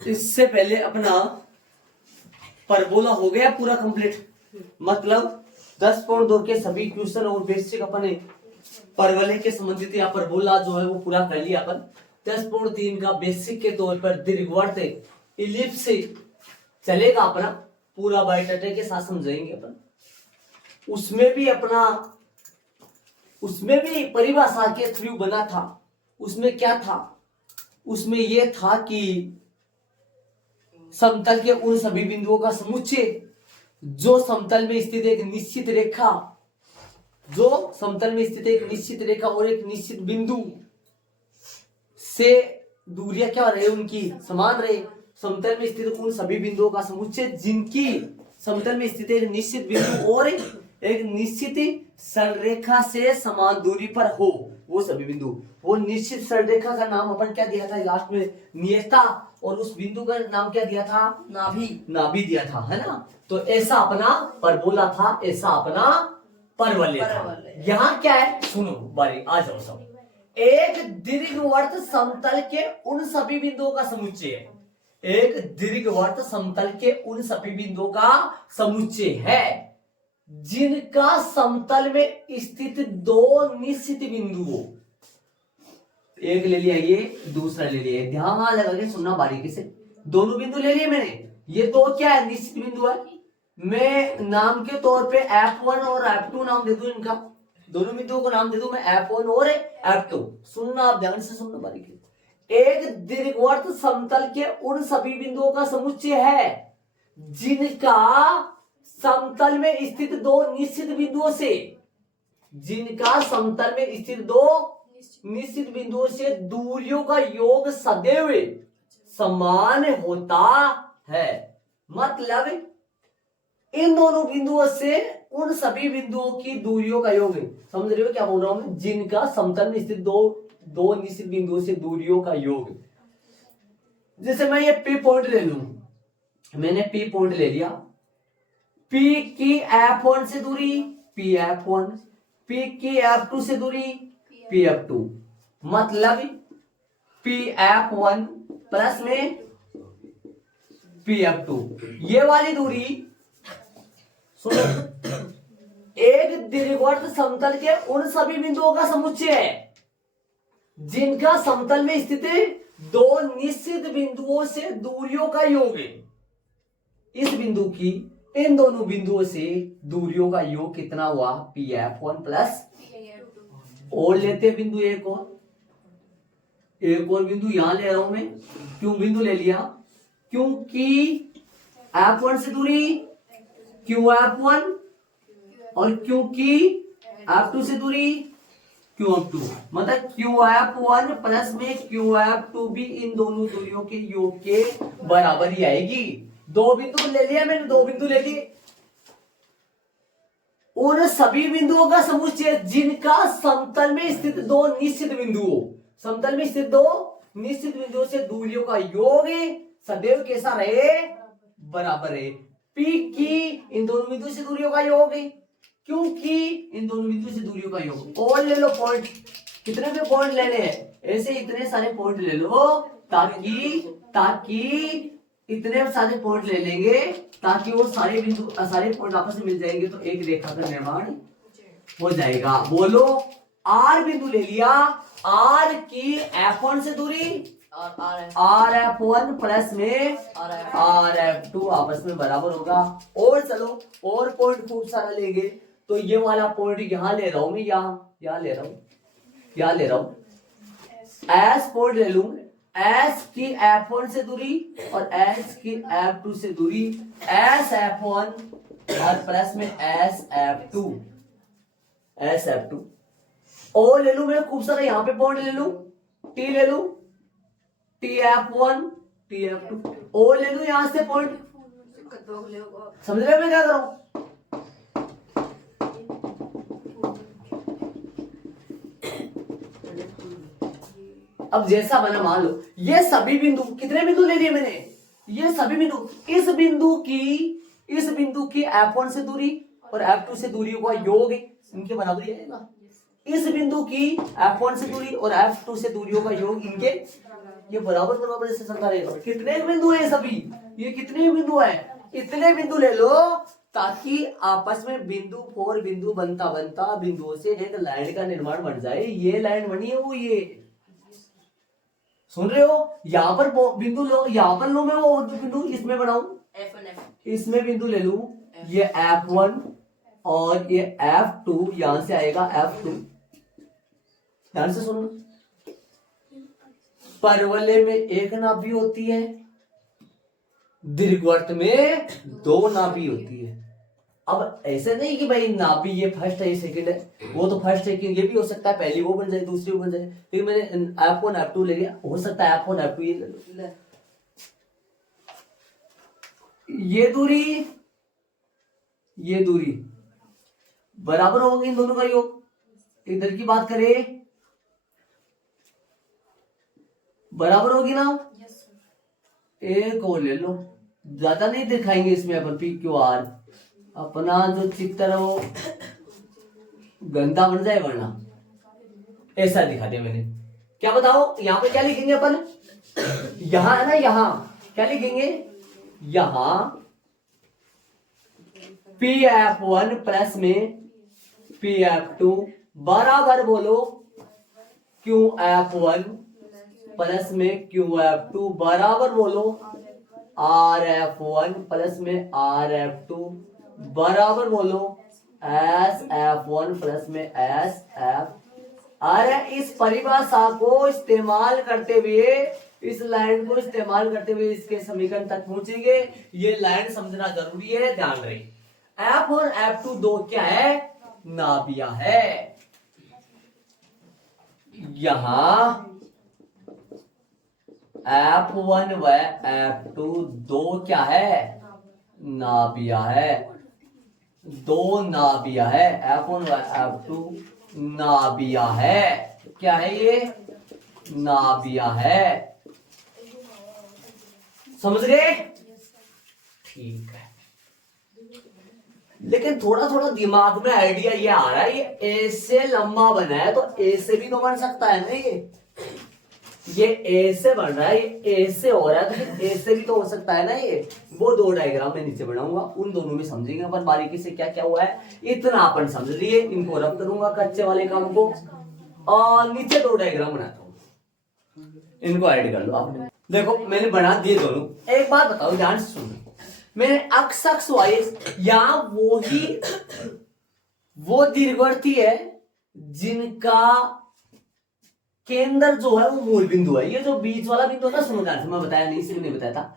इससे पहले अपना परबोला हो गया पूरा कंप्लीट, मतलब 10.2 के सभी क्वेश्चन और बेसिक अपने परवलय के संबंधित या परबोला जो है वो पूरा कर लिया अपन। 10.3 का बेसिक के तौर पर दीर्घवृत्त इलिप्स चलेगा अपना, पूरा बायोडाटा के साथ समझाएंगे अपन। उसमें भी परिभाषा के थ्रू बना था। उसमें क्या था? उसमें यह था कि समतल के उन सभी बिंदुओं का समुच्चय जो समतल में स्थित एक निश्चित रेखा, जो समतल में स्थित एक निश्चित रेखा और एक निश्चित बिंदु से दूरियां क्या रहे, उनकी समान रहे। समतल में स्थित उन सभी बिंदुओं का समुच्चय जिनकी समतल में स्थित एक निश्चित बिंदु और एक निश्चित सरलरेखा से समान दूरी पर हो, वो सभी बिंदु। वो निश्चित सरलरेखा का नाम अपन क्या दिया था लास्ट में? नियता। और उस बिंदु का नाम क्या दिया था? नाभि दिया था, है ना। तो ऐसा अपना परबोला था, ऐसा अपना परवलय था। यहाँ क्या है सुनो, बारी आ जाओ सब। एक दीर्घवृत्त समतल के उन सभी बिंदुओं का समुच्चय है। एक दीर्घवृत्त समतल के उन सभी बिंदुओं का समुच्चय है जिनका समतल में स्थित दो निश्चित बिंदु हो। एक ले लिया, ये दूसरा ले लिया। ध्यान लगा के सुनना बारीकी से। दोनों बिंदु ले लिए मैंने। ये दो क्या है? निश्चित बिंदु है। मैं नाम के तौर पे F1 और F2 नाम दे दूं इनका। दोनों बिंदुओं को नाम दे दूं मैं F1 और F2। सुनना, आप ध्यान से सुनना बारीकी। एक दीर्घवृत्त समतल के उन सभी बिंदुओं का समुच्चय है जिनका समतल में स्थित दो निश्चित बिंदुओं से, जिनका समतल में स्थित दो निश्चित बिंदुओं से दूरियों का योग सदैव समान होता है। मतलब इन दोनों बिंदुओं से उन सभी बिंदुओं की दूरियों का योग है। समझ रहे हो क्या बोल रहा हूं मैं? जिनका समतल में स्थित दो निश्चित बिंदुओं से दूरियों का योग। जैसे मैं ये P पॉइंट ले लूं, मैंने P पॉइंट ले लिया। P की F1 से दूरी PF1, P की F2 से दूरी PF2, मतलब PF1 प्लस में PF2। ये वाली दूरी सुनो, एक दीर्घवृत्त समतल के उन सभी बिंदुओं का समुच्चय है जिनका समतल में स्थित दो निश्चित बिंदुओं से दूरियों का योग है। इस बिंदु की इन दोनों बिंदुओं से दूरियों का योग कितना हुआ? PF1 प्लस, और लेते बिंदु एक और बिंदु यहां ले रहा हूं मैं। क्यों बिंदु ले लिया? क्योंकि F1 से दूरी QF1 और क्योंकि F2 से दूरी QF2, मतलब QF1 प्लस में QF2 भी इन दोनों दूरियों के योग के बराबर ही आएगी। दो बिंदु ले लिया मैंने, दो बिंदु ले लिए। उन सभी बिंदुओं का समुच्चय जिनका समतल में स्थित दो निश्चित बिंदुओं, समतल में स्थित दो निश्चित बिंदुओं से दूरियों का योग सदैव कैसा रहे? बराबर है। P की इन दोनों बिंदुओं से दूरियों का योग है, क्योंकि इन दोनों बिंदुओं से दूरियों का योग। और ले लो पॉइंट, कितने भी पॉइंट लेने हैं, ऐसे इतने सारे पॉइंट ले लो ताकि इतने सारे पॉइंट ले लेंगे ताकि वो सारे बिंदु सारे पॉइंट आपस में मिल जाएंगे तो एक रेखा का निर्माण हो जाएगा। बोलो, R बिंदु ले लिया, R की F1 से दूरी RF1 प्लस में RF2 आपस में बराबर होगा। और चलो और पॉइंट खूब सारा लेंगे। तो ये वाला पॉइंट यहां ले रहा हूं मैं, यहां ले रहा हूं S पॉइंट ले लूं। S की F1 से दूरी और S की F2 से दूरी SF1 और प्लस में SF2 और ले लू मैं खूब सारा यहाँ पे पॉइंट ले लू। T ले लू, TF1 TF2 और ले लू यहां से पॉइंट। समझ रहे मैं क्या कर रहा हूं? अब जैसा बना, मान लो ये सभी बिंदु, कितने बिंदु ले लिए मैंने? ये सभी बिंदु, इस बिंदु की F1 से दूरी और F2 से दूरी का योग इनके बराबर आएगा। इस बिंदु की F1 से दूरी और F2 से दूरियों का योग इनके ये बराबर बराबर ऐसे चलता रहेगा। कितने बिंदु है सभी, ये कितने बिंदु है, इतने बिंदु ले लो ताकि आपस में बिंदु फोर बिंदु बनता बनता बिंदुओं से एक लाइन का निर्माण बन जाए। ये लाइन बनी है वो, ये सुन रहे हो, यहाँ पर बिंदु लो, यहाँ पर लो मैं वो बिंदु, इसमें बनाऊ इसमें बिंदु ले लू, ये F1 और ये F2, यहां से आएगा F2। ध्यान से सुनो, परवलय में एक नाभि होती है, दीर्घवृत्त में दो नाभि होती है। अब ऐसे नहीं कि भाई नाभि ये फर्स्ट है ये सेकंड है, वो तो फर्स्ट सेकंड ये भी हो सकता है, पहली वो बन जाए दूसरी वो बन जाए, फिर मैंने F1 F2 ले लिया, हो सकता है F1 F2 ये ले लो। ये दूरी बराबर होगी इन दोनों का योग। इधर की बात करें बराबर होगी ना। एक और ले लो, ज्यादा नहीं दिखाएंगे इसमें अपन पी क्यू आर, अपना जो चित्र है वो गंदा बन जाए, वरना ऐसा दिखा दिया मैंने। क्या बताओ यहाँ पे क्या लिखेंगे अपन, यहां है ना, यहां क्या लिखेंगे, यहां PF1 प्लस में PF2 बराबर बोलो QF1 प्लस में QF2 बराबर बोलो RF1 प्लस में RF2 बराबर बोलो SF1 प्लस में SF। अरे इस परिभाषा को इस्तेमाल करते हुए, इस लाइन को इस्तेमाल करते हुए इसके समीकरण तक पहुंचेंगे। ये लाइन समझना जरूरी है, ध्यान रहे। F और F2 दो क्या है, नाभिया है। यहां F1 व F2 दो क्या है, नाभिया है, दो नाभिया है। F1 व F2 नाभिया है। क्या है ये, नाभिया है। समझ गए, ठीक है। लेकिन थोड़ा थोड़ा दिमाग में आइडिया ये आ रहा है, ये ए से लंबा बना है तो ए से भी तो बन सकता है ना, ये ए से बन रहा है, ये ए से हो रहा है तो ए से भी तो हो सकता है ना। ये वो दो डायग्राम मैं नीचे बनाऊंगा, उन दोनों में समझेंगे अपन बारीकी से क्या क्या हुआ है। इतना अपन समझ लिए, इनको रब करूंगा कच्चे वाले काम को, और नीचे दो डायग्राम बनाता हूँ, इनको ऐड कर लो आपने। देखो मैंने बना दिए दोनों। एक बात बताओ ध्यान से सुनो, मैंने अक्ष अक्ष वाइज यहाँ वो दीर्घवृत्तीय है जिनका केंद्र जो है वो मूल बिंदु है। ये जो बीच वाला बिंदु है ना, सुनो ध्यान से, मैं बताया नहीं, इसलिए नहीं बताया था।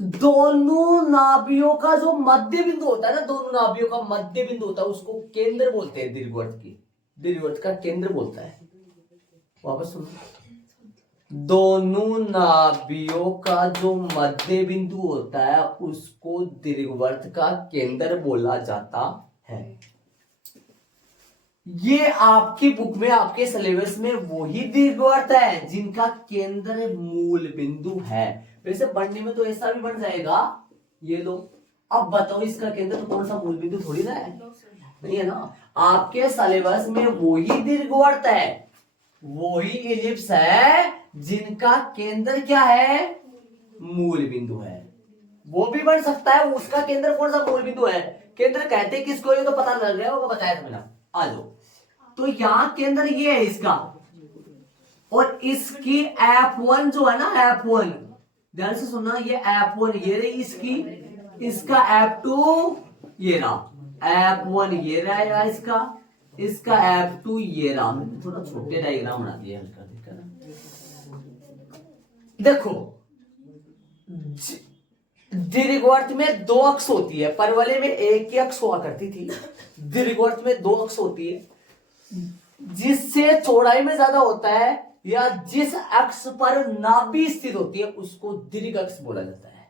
दोनों नाभियों का जो मध्य बिंदु होता है ना, दोनों नाभियों का मध्य बिंदु होता है, उसको केंद्र बोलते हैं, दीर्घवृत्त की, दीर्घवृत्त का केंद्र बोलता है। वापस सुनो, दोनों नाभियों का जो मध्य बिंदु होता है उसको दीर्घवृत्त का केंद्र बोला जाता है। ये आपकी बुक में, आपके सिलेबस में वही दीर्घवृत्त है जिनका केंद्र मूल बिंदु है। वैसे पढ़ने में तो ऐसा भी बन जाएगा, ये लो। अब बताओ इसका केंद्र तो कौन सा मूल बिंदु थोड़ी ना है, नहीं है ना। आपके सिलेबस में वही दीर्घवृत्त है, वही इलिप्स है जिनका केंद्र क्या है, मूल बिंदु है। वो भी बन सकता है, उसका केंद्र कौन सा मूल बिंदु है, केंद्र कहते किसको, ये तो पता लग गया होगा, बताया था मैंने। आ जाओ, तो यहां केंद्र ये है इसका, और इसकी F1 जो है ना, F1 ध्यान से सुनना, ये F1 ये रही इसकी, इसका F2 ये रहा, F1 ये रहा इसका F2 ये रहा। थोड़ा छोटे डायग्राम बना दिए हल्का दिखा ना। देखो दीर्घवृत्त में दो अक्ष होती है, परवलय में एक ही अक्ष हुआ करती थी, दीर्घवृत्त में दो अक्ष होती है। जिससे चौड़ाई में ज्यादा होता है या जिस अक्ष पर नाभि स्थित होती है उसको दीर्घ अक्ष बोला जाता है,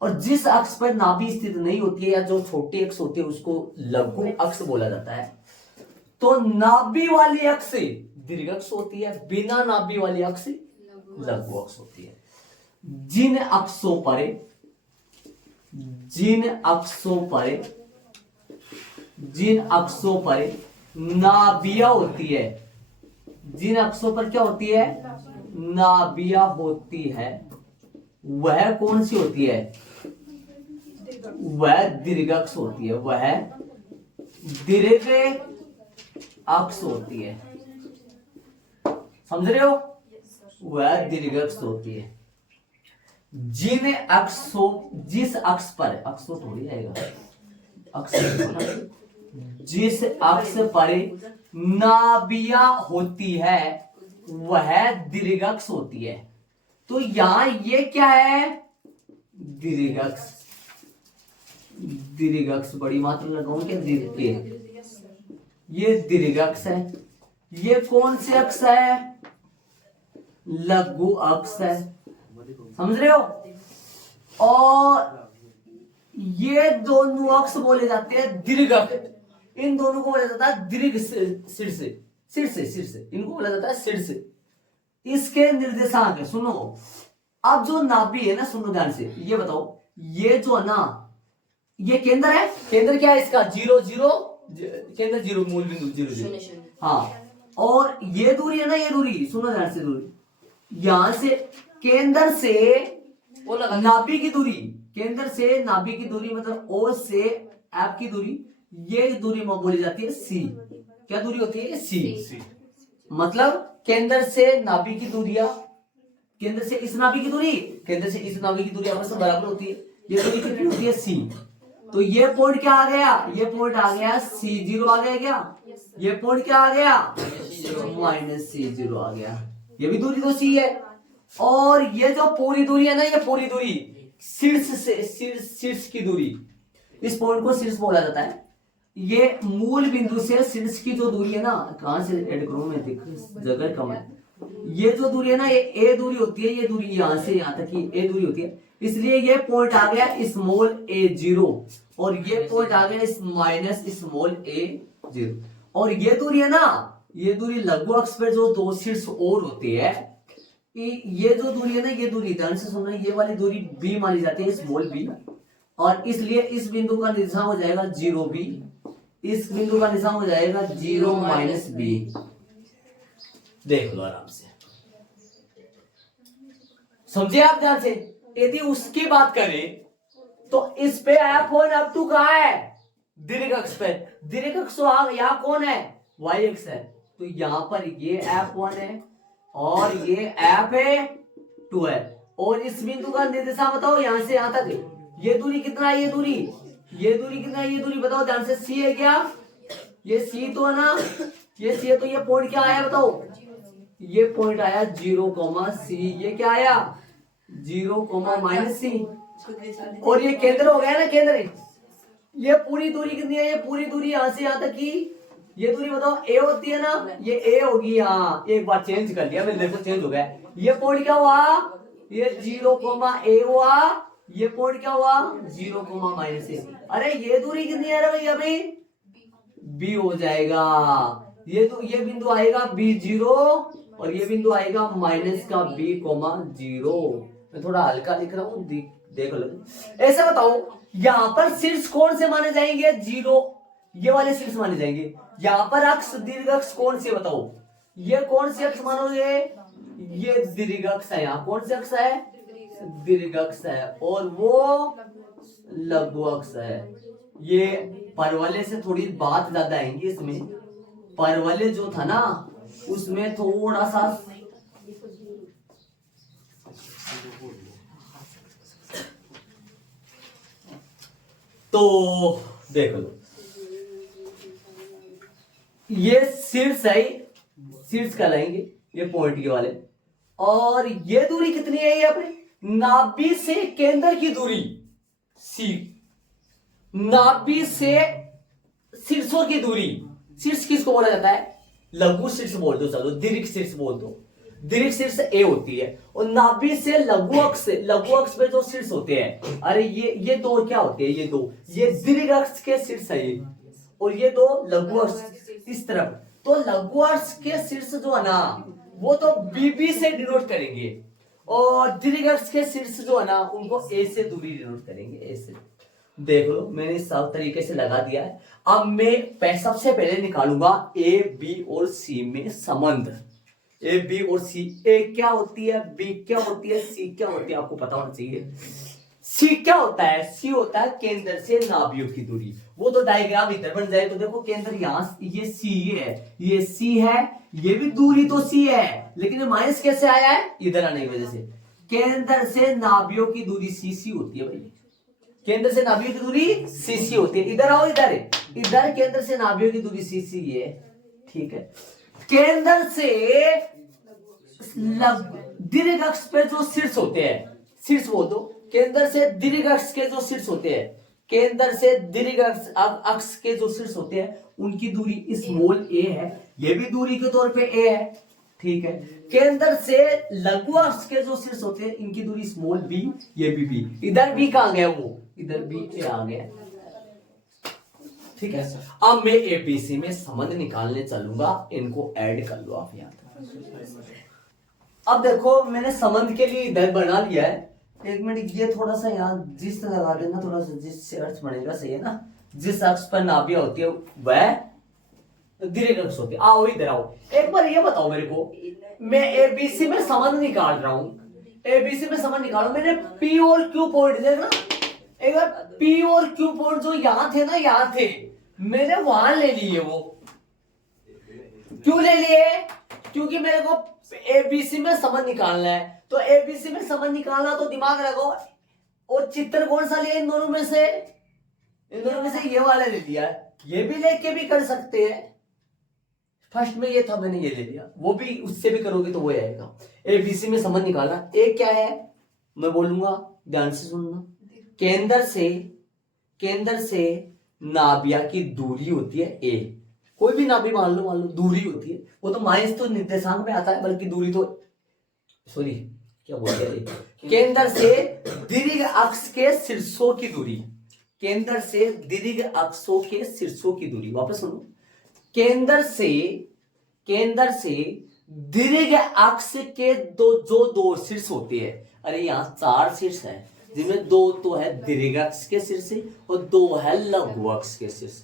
और जिस अक्ष पर नाभि स्थित नहीं होती है या जो छोटी अक्ष होती है उसको लघु अक्ष बोला जाता है। तो नाभि वाली अक्ष दीर्घ अक्ष होती है, बिना नाभि वाली अक्ष लघु अक्ष होती है। जिन अक्षों पर नाभिया होती है, जिन अक्षों पर क्या होती है, नाभिया होती है वह कौन सी होती है? वह दीर्घाक्ष होती है, वह दीर्घ अक्ष होती है। समझ रहे हो? वह दीर्घाक्ष होती है। जिन अक्षों, जिस अक्ष पर, अक्ष तो थोड़ी आएगा, अक्ष जिस अक्ष पर नाभिया होती है वह दीर्घाक्ष होती है। तो यहां ये क्या है? दीर्घाक्ष। दीर्घाक्ष बड़ी मात्रा लगाऊं क्या? दीर्घ के, ये दीर्घाक्ष है। ये कौन से अक्ष है? लघु अक्ष है। समझ रहे हो? और ये दोनों अक्ष बोले जाते हैं दीर्घ अक्ष। इन दोनों को बोला जाता है दीर्घ शीर्ष। शीर्ष इनको बोला जाता है शीर्ष। इसके निर्देशांक है, सुनो। अब जो नाभि है ना, सुनो ध्यान से, ये बताओ, ये जो है ना, ये केंद्र है। केंद्र क्या है इसका? 0 0, केंद्र 0, मूल बिंदु 0 0। हाँ, और ये दूरी है ना, ये दूरी, सुनो ध्यान से, दूरी यहां से केंद्र से नाभि की दूरी, केंद्र से नाभि की दूरी मतलब O से F की दूरी, ये दूरी बोली जाती है C। क्या दूरी होती है? C। मतलब केंद्र से नाभि की दूरियां, केंद्र से इस नाभि की दूरी, केंद्र से इस नाभि की दूरी आपस में बराबर होती है। ये दूरी कितनी होती है? C। तो ये पॉइंट क्या आ गया? ये पॉइंट आ गया C0 आ गया क्या? ये पॉइंट क्या आ गया? -C0 आ गया। ये भी दूरी तो C है। और ये जो पूरी दूरी है ना, ये पूरी दूरी शीर्ष से, शीर्ष की दूरी, इस पॉइंट को शीर्ष बोला जाता है। ये मूल बिंदु से शीर्ष की जो दूरी है ना, कहां से ऐड करूं मैं, देख जगह कम है। ये जो दूरी है ना, ये A दूरी होती है। ये दूरी यहां से यहां तक की A दूरी होती है। इसलिए ये पॉइंट आ गया स्मॉल a0 और ये पॉइंट आ गया माइनस स्मॉल a0। और ये दूरी है ना, ये दूरी लघु अक्ष पर जो दो शीर्ष और होती है, ये जो दूरी है ना, ये दूरी ध्यान से सुनना, ये वाली दूरी b मानी जाती है, स्मॉल b। और इसलिए इस बिंदु का निर्देशांक हो जाएगा 0b, इस बिंदु का निर्देशांक हो जाएगा 0 माइनस b। देख लो आराम से, समझे आप ध्यान से। यदि उसकी बात करें तो इस पे F1 F2 कहां है? दीर्घ अक्ष पे। दीर्घ अक्ष यहां कौन है? y अक्ष है। तो यहां पर ये F1 है और ये F2 है। और इस बिंदु का निर्देशांक बताओ, यहां से यहां तक ये दूरी कितना है? ये दूरी कितना है? ये दूरी बताओ ध्यान से। C है क्या? ये C तो है ना, ये C है। तो ये पॉइंट क्या आया बताओ? ये पॉइंट आया 0, C। ये क्या आया? 0, माइनस C। और ये केंद्र हो गया ना, केंद्र। ये पूरी दूरी कितनी है? ये पूरी दूरी यहां से यहां तक की, ये दूरी बताओ A होती है ना, ये A होगी। हाँ, एक बार चेंज कर लिया मैंने, देखो चेंज हो गया। ये पॉइंट क्या हुआ? ये 0, A हुआ। ये पॉइंट क्या हुआ? 0, माइनस A। अरे ये दूरी कितनी है भाई? अभी B हो जाएगा। ये बिंदु आएगा B0 और ये बिंदु आएगा माइनस का B, 0। मैं थोड़ा हल्का लिख रहा हूँ, देख लो। ऐसा बताओ, यहां पर शीर्ष कौन से माने जाएंगे? 0, ये वाले शीर्ष माने जाएंगे। यहां पर अक्ष, दीर्घ अक्ष कौन से बताओ? ये कौन से अक्ष मानोगे? ये दीर्घ अक्ष है। यहाँ कौन से अक्ष है? दीर्घ अक्ष है। और वो लघु अक्ष है। ये परवलय से थोड़ी बात ज्यादा आएंगी इसमें। परवलय जो था ना, उसमें थोड़ा सा तो देख लो, ये शीर्ष है, शीर्ष कहलाएंगे ये पॉइंट के वाले। और ये दूरी कितनी है? ये अपने नाभि से केंद्र की दूरी C, नाभि से शीर्षों की दूरी। शीर्ष किसको बोला जाता है? लघु शीर्ष बोल दो, चलो दीर्घ शीर्ष बोल दो। दीर्घ शीर्ष A होती है। और नाभि से लघु अक्ष पे जो शीर्ष होते हैं, अरे ये दो क्या होते हैं? ये दो, ये दीर्घ अक्ष के शीर्ष है ये, और ये दो लघु अक्ष इस तरफ। तो लघु अक्ष के शीर्ष जो है ना, वो तो BB से डिनोट करेंगे, और दीर्घ अक्ष के शीर्ष जो है ना, उनको A से दूरी डिनोट करेंगे, A से। देख लो, मैंने सब तरीके से लगा दिया है। अब मैं सबसे पहले निकालूंगा A, B और C में संबंध। ए बी और सी, ए क्या होती है, बी क्या होती है, सी क्या होती है, आपको पता होना चाहिए। सी क्या होता है, सी होता है केंद्र से नाभियों की दूरी। वो तो डायग्राम इधर बन जाए तो देखो केंद्र यहाँ, ये सी है, ये सी है, ये भी दूरी तो सी है, लेकिन ये माइनस कैसे आया है, इधर आने की वजह से। केंद्र से नाभियों की दूरी सी सी होती है भाई, केंद्र से नाभियों की दूरी सी सी होती है। इधर आओ, इधर इधर केंद्र से नाभियों की दूरी सी सी है, ठीक है। केंद्र से दीर्घ अक्ष पे जो शीर्ष होते हैं, शीर्ष बोल दो, केंद्र से दीर्घ अक्ष के जो शीर्ष होते हैं, केंद्र से दीर्घ अक्ष के जो शीर्ष होते हैं उनकी दूरी स्मॉल ए है, ये भी दूरी के तौर पे ए है, ठीक है। केंद्र से लघु अक्ष के जो शीर्ष होते हैं इनकी दूरी स्मॉल बी, ये भी बी, इधर बी कहां गया, वो इधर बी ए आ गया, ठीक है। अब मैं एबीसी में संबंध निकालने चलूंगा, इनको ऐड कर लो आप यहां तक। अब देखो मैंने संबंध के लिए इधर बना लिया है, एक मिनट ये थोड़ा सा यहाँ जिस लगा देना, थोड़ा सा जिससे अर्थ बनेगा, सही है ना। जिस अक्ष पर नाभियां होती है वह दीर्घ अक्ष होती है। आओ इधर आओ, एक बार ये बताओ मेरे को, मैं एबीसी में संबंध निकाल रहा हूं, एबीसी में संबंध निकालो, मैंने पी और क्यू पॉइंट देखना, एक बार पी और क्यू पॉइंट जो यहां थे ना, यहां थे, मैंने वहां ले लिए। वो क्यों ले लिए, क्योंकि मेरे को एबीसी में संबंध निकालना है, तो एबीसी में संबंध निकालना तो दिमाग रखो, और चित्र कौन सा लिया इन दोनों में से, इन दोनों में से ये वाला ले लिया, ये भी लेके भी कर सकते हैं। फर्स्ट में ये था, मैंने ये ले लिया, वो भी उससे भी करोगे तो वो आएगा। एबीसी में संबंध निकालना, ए क्या है मैं बोलूंगा, ध्यान से सुनना। केंद्र से नाभिया की दूरी होती है ए, कोई भी नाभि मान लो दूरी होती है, वो तो माइनस तो निर्देशांक में आता है, बल्कि दूरी तो सॉरी क्या बोलते हैं, केंद्र से दीर्घ अक्ष के शीर्षों की दूरी, केंद्र से दीर्घ अक्षों के शीर्षों की दूरी, वापस सुनो, केंद्र से दीर्घ अक्ष के दो शीर्ष होते हैं, अरे यहाँ 4 शीर्ष है, जिनमें 2 तो है दीर्घ अक्ष के शीर्ष और 2 है लघु अक्ष के शीर्ष।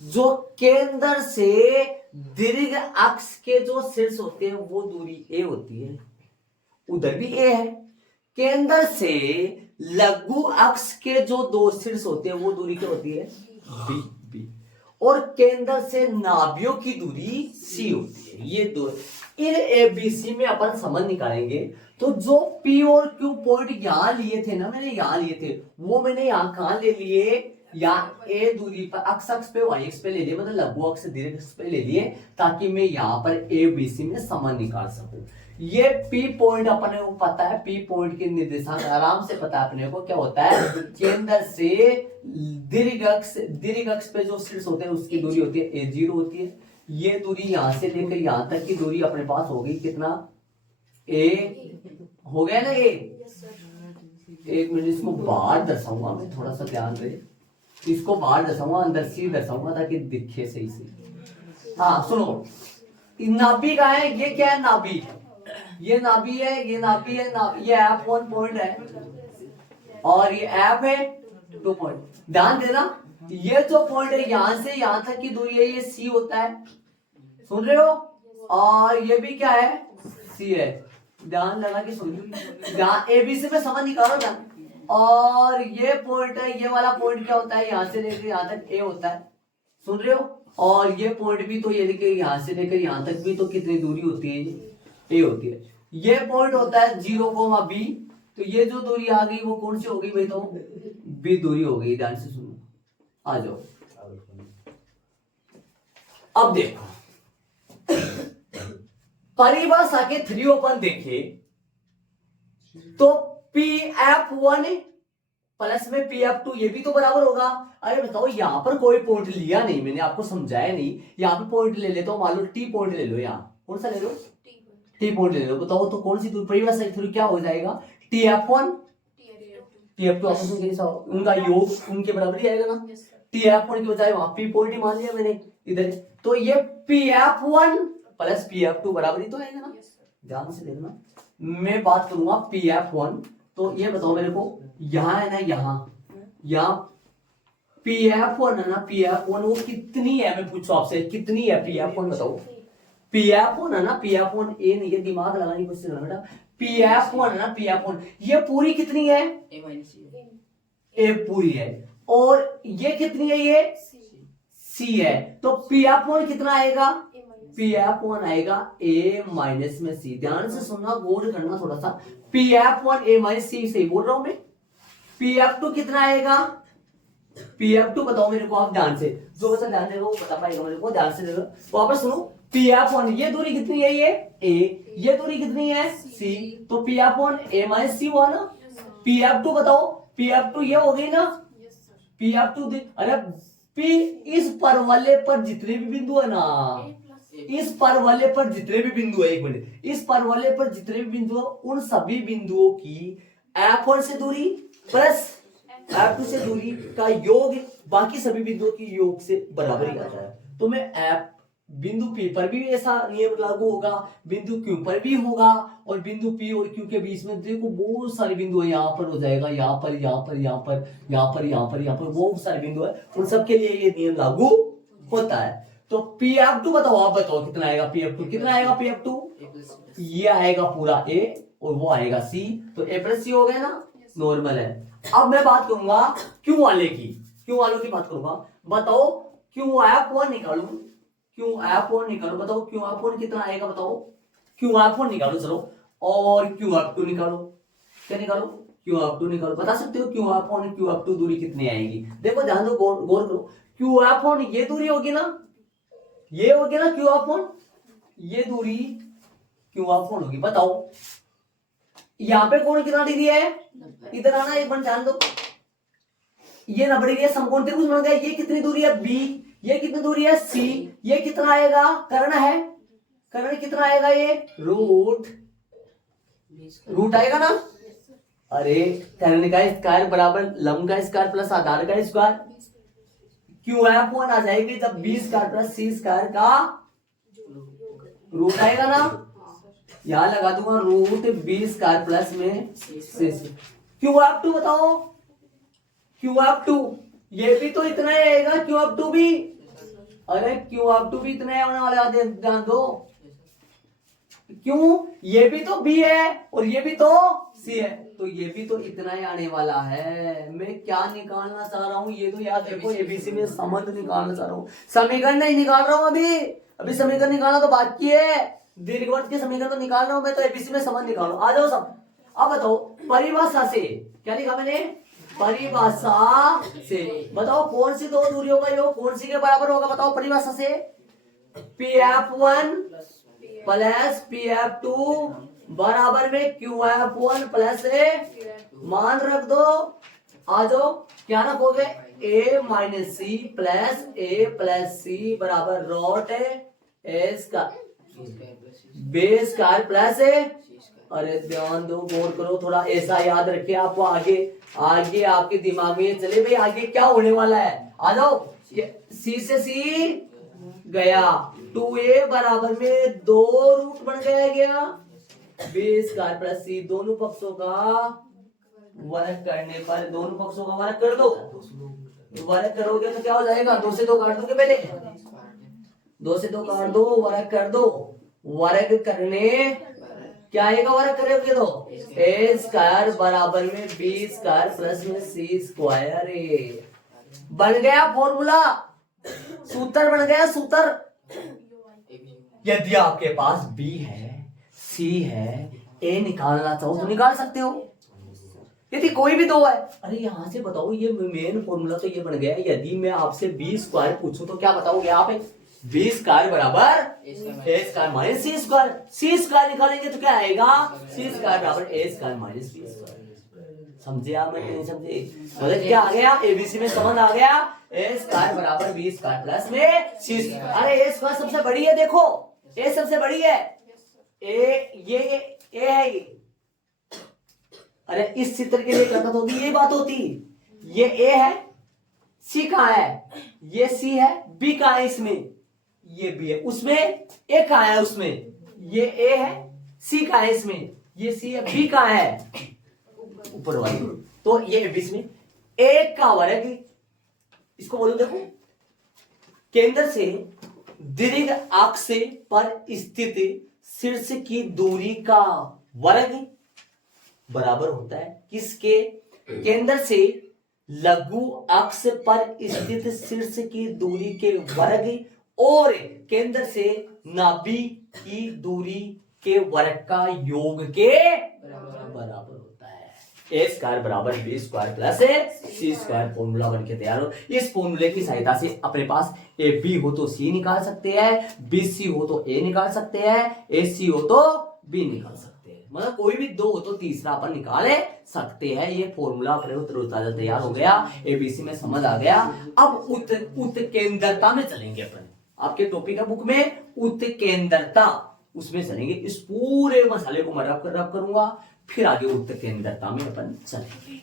जो केंद्र से दीर्घ अक्ष के जो शीर्ष होते हैं वो दूरी ए होती है, उधर भी ए है। केंद्र से लघु अक्ष के जो 2 शीर्ष होते हैं वो दूरी क्या होती है, बी बी। और केंद्र से नाभियों की दूरी सी होती है, ये दो। इन एबीसी में अपन संबंध निकालेंगे, तो जो पी और क्यू पॉइंट यहां लिए थे ना, मैंने यहां लिए थे, वो मैंने यहां कहां ले लिए, या ए दूरी पर अक्ष पे वाई एक्स पे ले लिए, मतलब लघु अक्ष दीर्घ अक्ष पे ले लिए, ताकि मैं यहाँ पर एबीसी में संबंध निकाल सकूं। ये पी पॉइंट अपने को पता है, पी पॉइंट के निर्देशांक आराम से पता है अपने को, क्या होता है, केंद्र से दीर्घ अक्ष पे जो शीर्ष होते हैं उसकी दूरी होती है a0 होती है। ये दूरी यहां से लेकर यहां तक की दूरी अपने पास हो गई, कितना a हो गया ना, एक मिनट इसको बाहर दर्शाऊंगा मैं, थोड़ा सा ध्यान दे, इसको बाहर दर्शाऊंगा, अंदर सी दर्शाऊंगा ताकि दिखे सही से। हाँ सुनो, नाभि का है, ये क्या है, नाभि, ये नाभि है, ये नाभि है, ये F1 पॉइंट है और ये F है 2 पॉइंट। ध्यान देना, ये जो पॉइंट है यहां से यहां तक की दूरी है, ये C होता है, सुन रहे हो, और ये भी क्या है, C है। ध्यान लगा के सुन, ध्यान एबीसी में समझ निकालो ध्यान। और ये पॉइंट है, ये वाला पॉइंट क्या होता है, यहां से लेकर यहां तक A होता है, सुन रहे हो, और ये पॉइंट भी तो ये लेकर यहां से लेकर यहां तक भी तो कितनी दूरी होती है, A होती है। ये पॉइंट होता है 0,B, तो ये जो दूरी आ गई वो कौन सी हो गई भाई, तो B दूरी हो गई। ध्यान से सुनो, आ जाओ। अब देखो परिभाषा के 3 अपन देखे तो PF1 प्लस में PF2 ये भी तो बराबर होगा। अरे बताओ, यहां पर कोई पॉइंट लिया नहीं, मैंने आपको समझाया नहीं, यहाँ पे पॉइंट ले लेता हूं, मान लो T पॉइंट ले लो, यहाँ कौन सा ले लो, T पॉइंट ले लो, बताओ तो कौन सी परिभाषा के थ्रू क्या हो जाएगा, TF1 TF2 आपस में कैसा उनका योग उनके बराबर ही आएगा ना। TF1 की बजाय वहां P पॉइंट ही मान लिया मैंने इधर, तो ये PF1 प्लस PF2 बराबर ही तो आएगा ना। ध्यान से देखना, मैं बात करूंगा PF1, तो ये बताओ मेरे को, यहां है ना, यहाँ PF1 है ना, PF1 वो कितनी है, मैं पूछूं आपसे कितनी है PF1 बताओ, पी एफ वन है ना, पी एफ वन ए नहीं है, दिमाग लगाने की कोशिश करना बेटा। पी एफ वन है ना, पी एफ वन, ये पूरी कितनी है, ए पूरी है, और ये कितनी है, ये सी है, तो पी एफ वन कितना आएगा, पी एफ वन आएगा ए माइनस में सी। ध्यान से सुनना, गौर करना थोड़ा सा। पी एफ वन ए माइनस सी, सही बोल रहा हूं मैं। पी एफ टू कितना आएगा, पी एफ टू बताओ मेरे को आप ध्यान से, जो बच्चा ध्यान देगा वो बता पाएगा मेरे को, ध्यान से देखो वापस सुनो। पी एफ वन, ये दूरी कितनी है, ये ए, ये दूरी कितनी है, सी, तो पी एफ वन ए माइनस सी हुआ ना। पी एफ टू बताओ, पी एफ टू ये हो गई ना, पी एफ टू, अरे पी इस परवलय पर जितने भी बिंदु है ना, इस परवलय पर जितने भी बिंदु है, एक मिनट, इस परवलय पर जितने भी बिंदु है, उन सभी बिंदुओं की F1 से दूरी प्लस F2 से दूरी का योग बाकी सभी बिंदुओं की योग से बराबर ही आता है। तो मैं F बिंदु P पर भी ऐसा नियम लागू होगा, बिंदु Q पर भी होगा, और बिंदु P और Q के बीच में देखो बहुत सारे बिंदु है, यहाँ पर हो जाएगा, यहाँ पर, यहाँ पर, यहाँ पर, यहाँ पर, यहाँ पर, यहाँ पर, बहुत सारे बिंदु है, उन सबके लिए ये नियम लागू होता है। तो पी एफ टू बताओ, आप बताओ कितना आएगा, पी एफ टू कितना आएगा, पी एफ टू ये आएगा पूरा ए और वो आएगा सी, तो ए प्लस सी हो गया ना, नॉर्मल है। अब मैं बात करूंगा क्यू वाले की, क्यू वालों की बात करूंगा। बताओ क्यू एफ वन निकालू, क्यू एफ वन निकालो, बताओ क्यू एफ वन कितना आएगा, बताओ क्यू एफ वन निकालो चलो, और क्यू एफ टू निकालो, क्या निकालो, क्यू एफ टू निकालो। बता सकते हो Q F one Q F two दूरी कितनी आएगी, देखो ध्यान दो, गौर करो। क्यू एफ वन ये दूरी होगी ना, ये होगी ना क्यू एफ वन, ये दूरी क्यू एफ वन होगी। बताओ यहाँ पे कौन कितना डिग्री है, इधर आना एक बार ध्यान दो, ये 90 डिग्री है, समकोण त्रिभुज बन गया। ये कितनी दूरी है बी, ये कितनी दूरी है सी, ये कितना आएगा, कर्ण है, कर्ण कितना आएगा, ये रूट आएगा ना। अरे कर्ण का स्क्वायर बराबर लंब का स्क्वायर प्लस आधार का स्क्वायर, क्यू एफ वन आ जाएगी जब बी स्क्वायर प्लस सी स्क्वायर का रूट आएगा ना। यहां लगा दूंगा रूट बी स्क्वायर प्लस में सी। क्यू एफ टू बताओ, क्यू एफ टू ये भी तो इतना ही आएगा, क्यू एफ टू भी, अरे क्यू एफ टू भी इतना ही होने वाला, ध्यान दो। क्यों, ये भी तो बी है और ये भी तो सी है, तो ये भी तो इतना ही आने वाला है। मैं क्या निकालना चाह रहा हूं ये तो याद रखो, एबीसी में संबंध निकालना चाह रहा हूं, समीकरण नहीं निकाल रहा हूं अभी समीकरण निकालना तो बाकी है, दीर्घवृत्त के समीकरण तो निकाल रहा हूं मैं, तो एबीसी में संबंध निकालो, आ जाओ सब। अब बताओ परिभाषा से, क्या लिखा मैंने, परिभाषा से बताओ कौन सी दो दूरियों का योग कौन सी के बराबर होगा, बताओ परिभाषा से। P F one plus P F two बराबर में क्यू एफ वन प्लस ए, मान रख दो, आ जाओ, क्या रखोगे, ए माइनस सी प्लस ए प्लस सी बराबर रॉट ए स्क्वायर बे स्क्वायर प्लस ए। अरे ध्यान दो, गौर करो थोड़ा, ऐसा याद रखे आपको, आगे आगे आपके दिमाग में चले भाई आगे क्या होने वाला है। आ जाओ, सी से सी गया, 2a बराबर में 2 रूट बन गया, बी स्क्वायर प्लस सी, दोनों पक्षों का वर्ग करने पर, दोनों पक्षों का वर्ग कर दो, वर्ग करोगे तो क्या हो जाएगा, 2 से 2 काट दोगे, पहले 2 से 2 काट दो, वर्ग कर दो, वर्ग करने क्या आएगा, वर्ग करोगे तो ए स्क्वायर बराबर में बी स्क्वायर प्लस में सी स्क्वायर, बन गया फॉर्मूला, सूत्र बन गया सूत्र। यदि आपके पास बी है सी है, ए निकालना चाहो तो निकाल सकते हो, यदि कोई भी दो है। अरे यहां से बताओ, ये मेन फॉर्मूला तो ये बन गया, यदि मैं आपसे बी स्क्वायर पूछूं तो क्या बताओगे आप, बी स्क्वायर बराबर ए स्क्वायर माइनस सी स्क्वायर, सी स्क्वायर निकालेंगे तो क्या आएगा, सी स्क्वायर बराबर ए स्क्वायर माइनस बी स्क्वायर। समझे आप, मैं नहीं समझे, मतलब क्या आ गया, एबीसी में संबंध आ गया, ए स्क्वायर बराबर बी स्क्वायर प्लस में सी स्क्वायर। अरे ए स्क्वायर सबसे बड़ी है, देखो ए सबसे बड़ी है, ए ये ए है ये। अरे इस चित्र के लिए करता तो ये बात होती, ये ए है, सी कहाँ है, ये सी है, बी कहाँ है इसमें, ये बी है, उसमें ए कहाँ है, उसमें ये ए है, सी कहाँ है इसमें, ये सी है, बी कहाँ है ऊपर वाली, तो ये बीच में एक का वर्ग, इसको बोलो देखो, केंद्र से दीर्घ अक्ष पर स्थित शीर्ष की दूरी का वर्ग बराबर होता है किसके? केंद्र से लघु अक्ष पर स्थित शीर्ष की दूरी के वर्ग और केंद्र से नाभि की दूरी के वर्ग का योग के बराबर होता है। ए स्क्वायर बराबर बी स्क्वायर प्लस सी स्क्वायर फॉर्मूला बनके तैयार हो। इस फॉर्मूले की सहायता से अपने पास ए बी हो तो सी निकाल सकते हैं, बी सी हो तो ए निकाल सकते हैं, ए सी हो तो बी निकाल सकते हैं। मतलब कोई भी दो हो तो तीसरा अपन निकाल सकते हैं। ये फॉर्मूला अपने उत्तर तैयार हो गया, एबीसी में समझ आ गया। अब उत्केंद्रता में चलेंगे अपन। आपके टॉपिक है बुक में उत्केंद्रता, उसमें चलेंगे। इस पूरे मसाले को मैं रब करूंगा, फिर आगे उत्केंद्रता में अपन चलेंगे।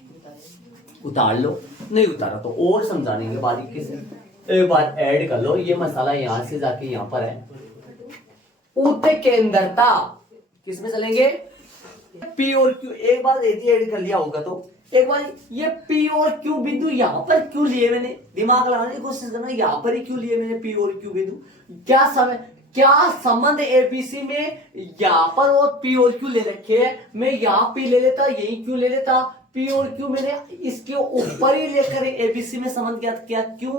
उतार लो, नहीं उतारा तो और समझाने के बाद एक बार ऐड कर लो। ये मसाला यहां से जाके यहां पर है। उत्केंद्रता किसमें चलेंगे? पी और क्यू। एक बार यदि ऐड कर लिया होगा तो एक बार ये पी और क्यू बिंदु यहां पर क्यों लिए मैंने, दिमाग लगाने की कोशिश करना। यहां पर ही क्यों लिए मैंने पी और क्यू बिंदु? क्या संबंध एबीसी में यहां पर और पी और क्यू ले रखे हैं? मैं यहां पी ले लेता, यही क्यों ले लेता। पी और क्यू मैंने इसके ऊपर ही लेकर एबीसी में संबंध ज्ञात किया। क्यों?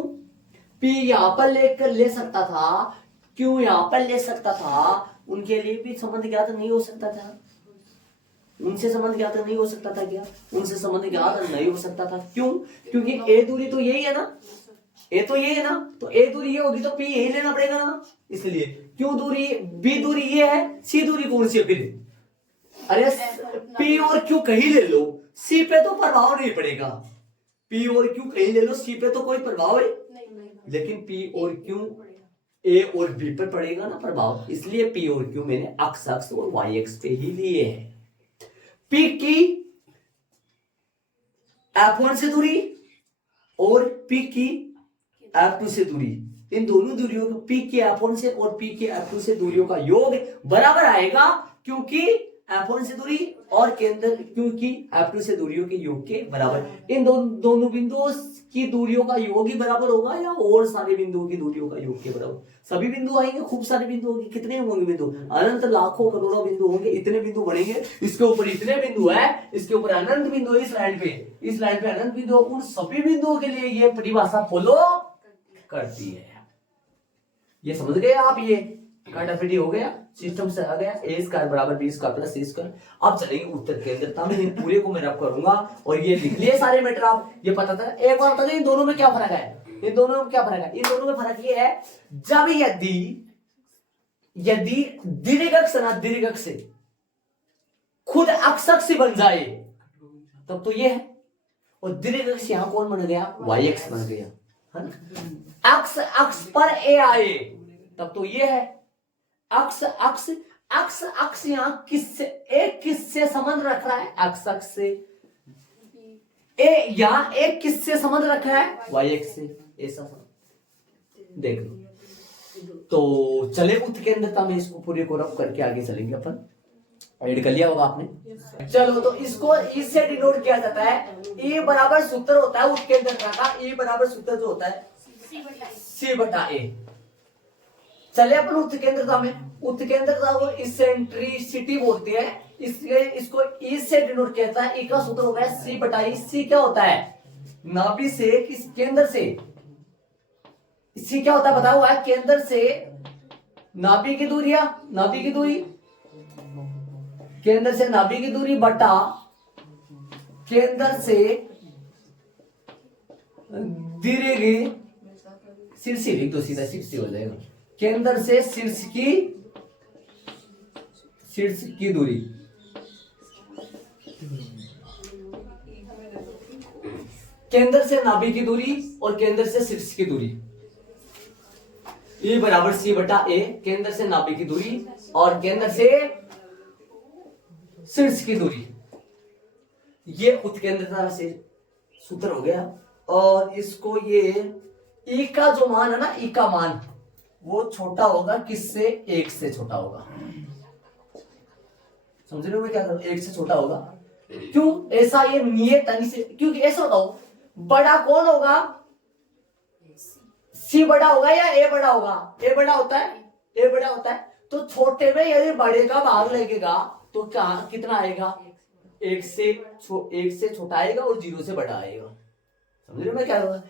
पी यहां पर लेकर ले सकता था, क्यू यहां पर ले सकता था, उनके लिए भी संबंध ज्ञात नहीं हो सकता था। उनसे संबंध ज्ञात नहीं हो सकता था क्या? उनसे संबंध ज्ञात नहीं हो सकता था। क्यों? क्योंकि ए दूरी तो यही है ना, ए तो ये है ना, तो ए दूरी ये होगी तो पी यही लेना पड़ेगा ना। इसलिए क्यों दूरी, बी दूरी ये है, सी दूरी कौन सी है फिर? अरे पी और क्यू कहीं ले लो, सी पे तो प्रभाव नहीं पड़ेगा। पी और क्यू कहीं ले लो, सी पे तो कोई प्रभाव है लेकिन पी और क्यू ए और बी पर पड़ेगा ना प्रभाव। इसलिए पी और क्यू मैंने अक्ष अक्ष और वाई अक्ष पे ही लिए है। पी की F1 से दूरी और P की F2 से दूरी, इन दोनों दूरियों को P के F1 से और P के F2 से दूरियों का योग बराबर आएगा, क्योंकि F1 से दूरी और केंद्र क्योंकि F2 से दूरियों के योग के बराबर। इन दोनों बिंदुओं की दूरियों का योग ही बराबर होगा या और सारे बिंदुओं की दूरियों का योग के बराबर? सभी बिंदु आएंगे, खूब सारे बिंदु होंगे। कितने होंगे बिंदु? अनंत लाखों करोड़ों बिंदु होंगे। इतने बिंदु बनेंगे, इसके ऊपर इतने बिंदु है, इसके ऊपर अनंत बिंदु है, इस लाइन पे अनंत बिंदु। उन सभी बिंदुओं के लिए ये परिभाषा फॉलो करती है। ये समझ गए आप? ये काटाफिटी हो गया, सिस्टम से आ गया। ए स्क्वायर बराबर बी स्क्वायर प्लस सी स्क्वायर। अब चलेंगे उत्तर केंद्रता में। इन पूरे को मैं रब करूंगा और ये लिख लिए सारे मैटर आप। ये पता था, एक बार बता, इन दोनों में क्या फर्क है? इन दोनों में क्या फर्क है? इन दोनों में फर्क ये है, जब यदि दीर्घ अक्ष ना दीर्घ अक्ष से खुद अक्ष अक्ष बन जाए तब तो ये है, और दीर्घ अक्ष यहां कौन बन गया? वाई अक्ष बन गया, है ना। अक्ष अक्ष पर ए आए तब तो ये है अक्ष अक्ष। अक्ष अक्ष यहां किससे, एक किससे संबंध रख रहा है? अक्ष अक्ष से। ए यहां एक किससे संबंध रखा है? वाई अक्ष से। ऐसा देख लो। तो चले उत्केंद्रता में इसको पूरे को रब करके आगे चलेंगे अपन। ऐड कर लिया होगा आपने। चलो तो इसको इससे डिनोट किया जाता है। ए बराबर सूत्र होता है उत्केंद्रता का। ए बराबर सूत्र जो होता है सी बटा ए। चले अपन उत्केंद्रता में। उत्केंद्रता को इसेंट्रिसिटी बोलते हैं, इसको ई से डिनोट किया जाता है। ई का सूत्र होगा सी बटा ई। सी क्या होता है? नाभि से किस केंद्र से, सी क्या होता है बताओ? केंद्र से नाभि की दूरी, नाभि की दूरी, केंद्र से नाभि की दूरी बटा केंद्र से दीर्घ शीर्ष, लिख दो सीधा, शीर्ष हो जाएगा। केंद्र से शीर्ष की दूरी, केंद्र से नाभि की दूरी और केंद्र से शीर्ष की दूरी। E बराबर सी बटा ए। केंद्र से नाभि की दूरी और केंद्र से शीर्ष की दूरी, ये उत्केंद्रता से सूत्र हो गया। और इसको ये ई का जो मान है ना, ई का मान वो छोटा होगा किससे? एक से छोटा होगा। समझ रहे हो मैं क्या करूं? एक से छोटा होगा। क्यों ऐसा? ये नियत से, क्योंकि ऐसा होता हो, बड़ा कौन होगा? सी बड़ा होगा या ए बड़ा होगा? ए बड़ा होता है, ए बड़ा होता है। तो छोटे में यदि बड़े का भाग लगेगा तो क्या कितना आएगा? एक से छोटा आएगा और 0 से बड़ा आएगा। समझ रहे हो मैं क्या करूँगा?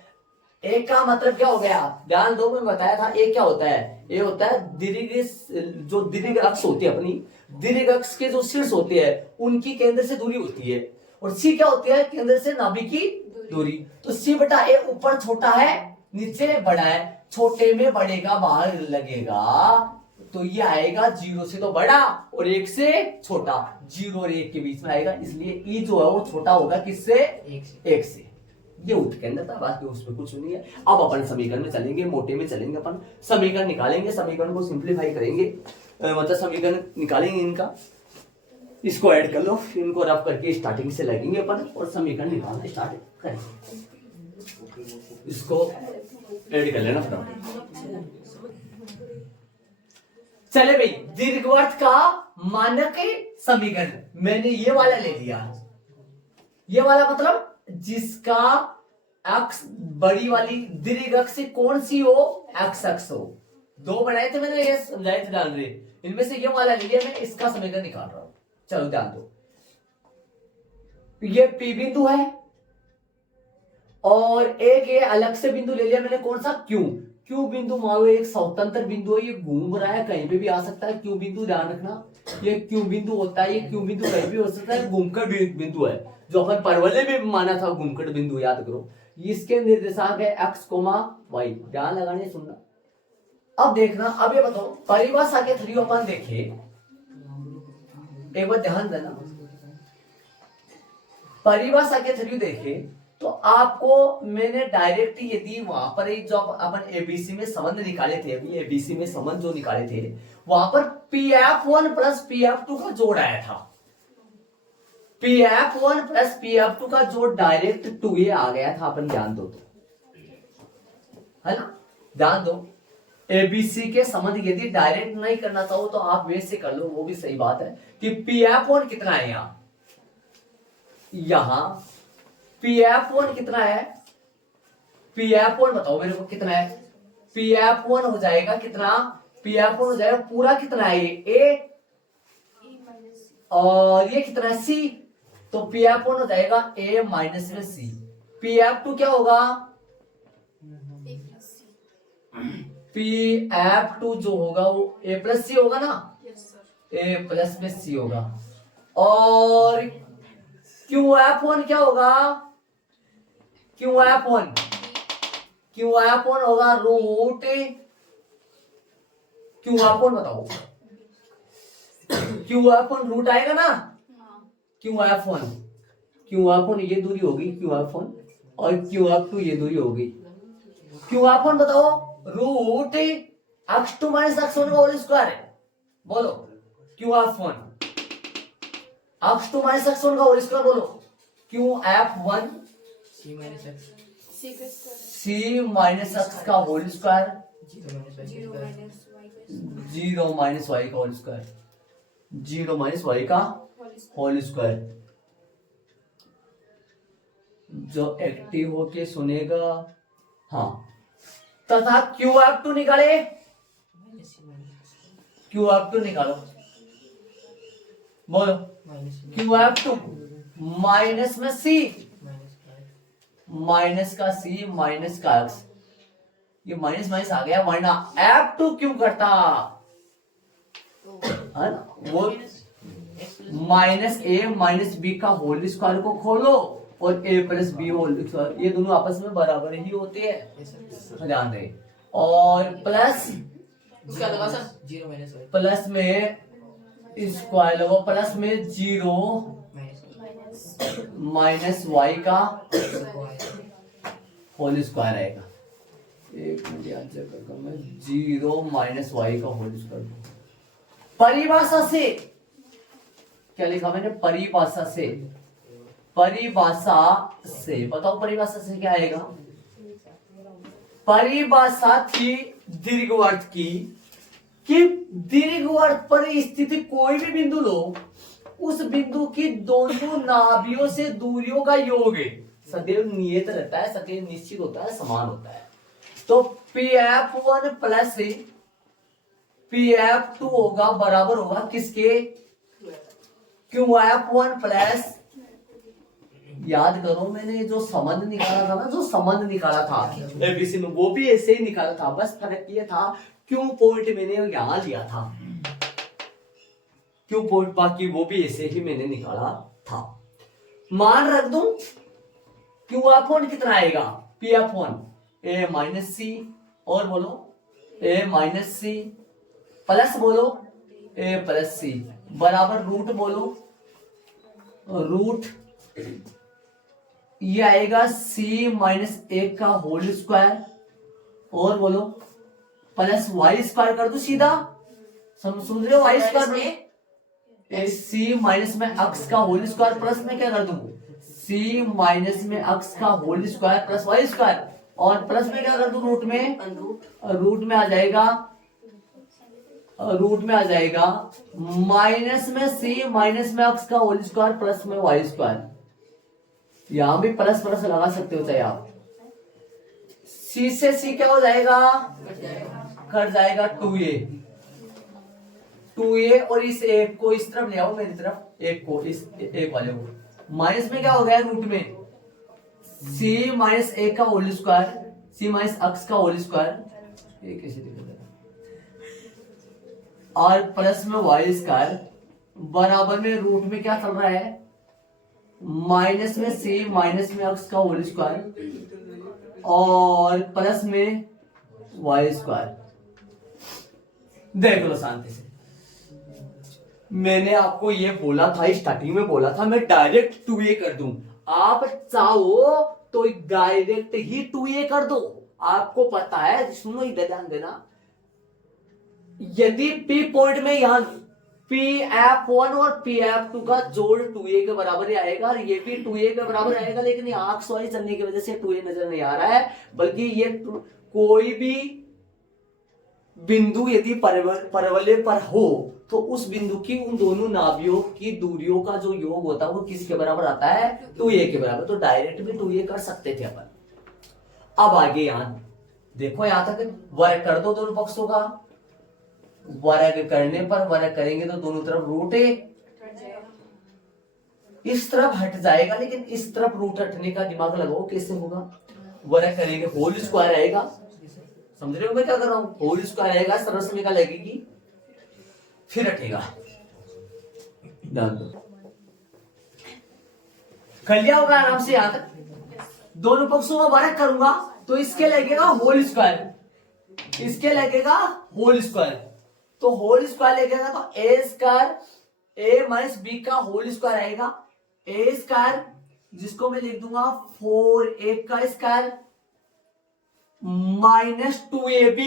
एक का मतलब क्या हो गया? ध्यान दो, मैं बताया था एक क्या होता है? ये होता है दीर्घ, जो दीर्घ अक्ष होती है अपनी, दीर्घ अक्ष के जो शीर्ष होते हैं उनकी केंद्र से दूरी होती है। और सी क्या होती है? केंद्र से नाभि की दूरी। तो सी बटा ए ऊपर छोटा है, नीचे बड़ा है। छोटे में बड़े का भाग लगेगा तो ये आएगा 0 से तो बड़ा और 1 से छोटा। 0 और 1 के बीच में आएगा, इसलिए ई जो है वो छोटा होगा किससे? 1 से। ये उत्केंद्र था, बाकी उसमें कुछ नहीं है। अब अपन समीकरण में चलेंगे, मोटे में चलेंगे, अपन समीकरण निकालेंगे, समीकरण को सिंप्लीफाई करेंगे, मतलब समीकरण निकालेंगे इनका। इसको ऐड कर लो, इनको रफ करके स्टार्टिंग से लगेंगे अपन और समीकरण निकालना स्टार्ट करेंगे। इसको ऐड कर लेना फटाफट। चले भाई, दीर्घवृत्त का मानक समीकरण मैंने ये वाला ले लिया। ये वाला मतलब जिसका अक्ष बड़ी वाली दीर्घ अक्ष से कौन सी हो? एक्स अक्ष हो। दो बनाए थे मैंने, ये समझाए थे डाल रहे, इनमें से ये वाला ले लिया, मैं इसका समीकरण निकाल रहा हूं। चलो ध्यान दो, ये पी बिंदु है और एक ये अलग से बिंदु ले लिया मैंने, कौन सा? क्यू। क्यू बिंदु मान लो एक स्वतंत्र बिंदु है, ये घूम रहा है, कहीं पे भी आ सकता है। क्यू बिंदु ध्यान रखना, ये क्यू बिंदु होता है, ये क्यू बिंदु कहीं भी हो सकता है। घूमकर बिंदु है, जो अपन परवलय में माना था घूमकर बिंदु, याद करो। इसके निर्देशांक है एक्स कोमा वाई। ध्यान लगाने सुनना। अब देखना, अब ये बताओ परिभाषा के थ्रू अपन देखे, एक बार ध्यान देना, परिभाषा के थ्रू देखे तो आपको मैंने डायरेक्ट यदि वहां पर जो अपन एबीसी में संबंध निकाले थे, अभी एबीसी में संबंध जो निकाले थे वहां पर PF1 प्लस PF2 का जोड़ आया था। PF1 प्लस PF2 का जोड़ डायरेक्ट 2a आ गया था। अपन ध्यान दो तो, है ना, ध्यान दो। एबीसी के संबंध यदि डायरेक्ट नहीं करना चाहो तो आप वैसे कर लो, वो भी सही बात है कि PF1 कितना है यहां PF1 कितना है? PF1 बताओ मेरे को कितना है? PF1 हो जाएगा कितना? PF1 हो जाएगा पूरा कितना है? ये A और ये कितना है? C। तो PF1 हो जाएगा A माइनस में C। PF2 क्या होगा? PF2 जो होगा वो A प्लस C होगा ना? A प्लस में C होगा। और QF1 क्या होगा? QF1 होगा रूट, QF1 बताओ, QF1 रूट आएगा ना? QF1 ये दूरी होगी QF1 और QF2 ये दूरी होगी। QF1 बताओ रूट x2 माइनस x1 का होल स्क्वायर है। बोलो QF1 x2 माइनस x1 का होल स्क्वायर बोलो। QF1 C माइनस x का होल स्क्वायर, 0 माइनस y का होल स्क्वायर, 0 माइनस y का होल स्क्वायर। जो एक्टिव होके सुनेगा, हाँ, तथा QF2 निकाले, QF2 निकालो, बोलो QF2 माइनस में C, माइनस का C माइनस का x, ये माइनस माइनस आ गया, वरना F2 क्यों करता है ना? वो माइनस A माइनस B का होल स्क्वायर को खोलो और A plus B whole square, ये दोनों आपस में बराबर ही होते हैं, ध्यान रहे। और प्लस प्लस में स्क्वायर लगो, प्लस में 0 माइनस y का होल स्क्वायर आएगा। एक मिनट याद करता हूं मैं, 0 माइनस y का होल स्क्वायर। परिभाषा से क्या लिखा मैंने? परिभाषा से, परिभाषा से बताओ, परिभाषा से क्या आएगा? परिभाषा थी दीर्घवृत्त की कि दीर्घवृत्त पर स्थित कोई भी बिंदु लो, उस बिंदु की दोनों नाभियों से दूरियों का योग सदैव नियत रहता है, सदैव निश्चित होता है, समान होता है। तो PF1 प्लस PF2 होगा बराबर होगा किसके, QF1 प्लस, याद करो मैंने जो संबंध निकाला था ना, जो संबंध निकाला था एबीसी में, वो भी ऐसे ही निकाला था, बस फर्क ये था क्यों पॉइंट मैंने यहां लिया था, क्यों पॉइंट, बाकी वो भी ऐसे ही मैंने निकाला था। मान रख दूं QF1 कितना आएगा, PF1 A माइनस सी, और बोलो A माइनस सी प्लस बोलो A प्लस सी बराबर रूट बोलो, रूट ये आएगा C माइनस 1 का होल स्क्वायर, और बोलो प्लस वाई स्क्वायर कर दो सीधा, समझ रहे हो, वाई स्क्वायर सी माइनस में अक्स का होल स्क्वायर प्लस में क्या कर दूं, सी माइनस में अक्स का whole square plus y square, और प्लस में क्या कर दूं, रूट में, रूट में आ जाएगा, रूट में आ जाएगा माइनस में सी माइनस में अक्स का होल स्क्वायर प्लस में वाई स्क्वायर, यहां भी प्लस प्लस लगा सकते हो चाहे आप, सी से सी क्या हो जाएगा, कट जाएगा 2a, 2a, और इस एक को इस तरफ ले आओ, मेरी तरफ, एक को इस एक वाले को, माइनस में क्या हो गया रूट में c माइनस 1 का होल स्क्वायर, c माइनस अक्स का होल स्क्वायर, ये कैसे दिखा, और प्लस में वाई स्क्वायर बराबर में रूट में क्या चल रहा है, माइनस में c माइनस में अक्स का होल स्क्वायर और प्लस में वाई स्क्वायर। देख लो शांति से, मैंने आपको ये बोला था, स्टार्टिंग में बोला था मैं डायरेक्ट 2a कर दूं, आप चाहो तो डायरेक्ट ही 2a कर दो, आपको पता है, सुनो इधर ध्यान देना, यदि P पॉइंट में यहां PF1 और PF2 का जोड़ 2a के बराबर ही आएगा, और ये भी 2a के बराबर आएगा, लेकिन यहाँ आंख सॉरी चलने की वजह से 2a नजर नहीं आ रहा है, बल्कि ये कोई भी बिंदु यदि परवलय पर हो तो उस बिंदु की उन दोनों नाभियों की दूरियों का जो योग होता है वो किसके बराबर आता है, 2a के बराबर, तो डायरेक्ट भी 2a कर सकते थे अपन। अब आगे यहां देखो, यहां तक वर्ग कर दो दोनों पक्षों का, वर्ग करने पर वर्ग करेंगे तो दोनों तरफ रूट a, इस तरफ हट जाएगा, लेकिन इस तरफ रूट हटने का दिमाग लगाओ कैसे होगा, वर्ग करेंगे होल स्क्वायर आएगा, समझ रहे हो मैं क्या कर रहा हूं, होल स्क्वायर आएगा, सरल समीकरण लगेगी, फिर हटेगा, ध्यान दो, कर लिया होगा आराम से, यहां तक दोनों पक्षों में वर्ग करूंगा तो इसके लगेगा होल स्क्वायर, इसके लगेगा होल स्क्वायर, तो होल स्क्वायर लगेगा तो ए स्क्वायर a माइनस बी का होल स्क्वायर आएगा, ए स्क्वायर जिसको मैं लिख दूंगा 4a का स्क्वायर माइनस 2ab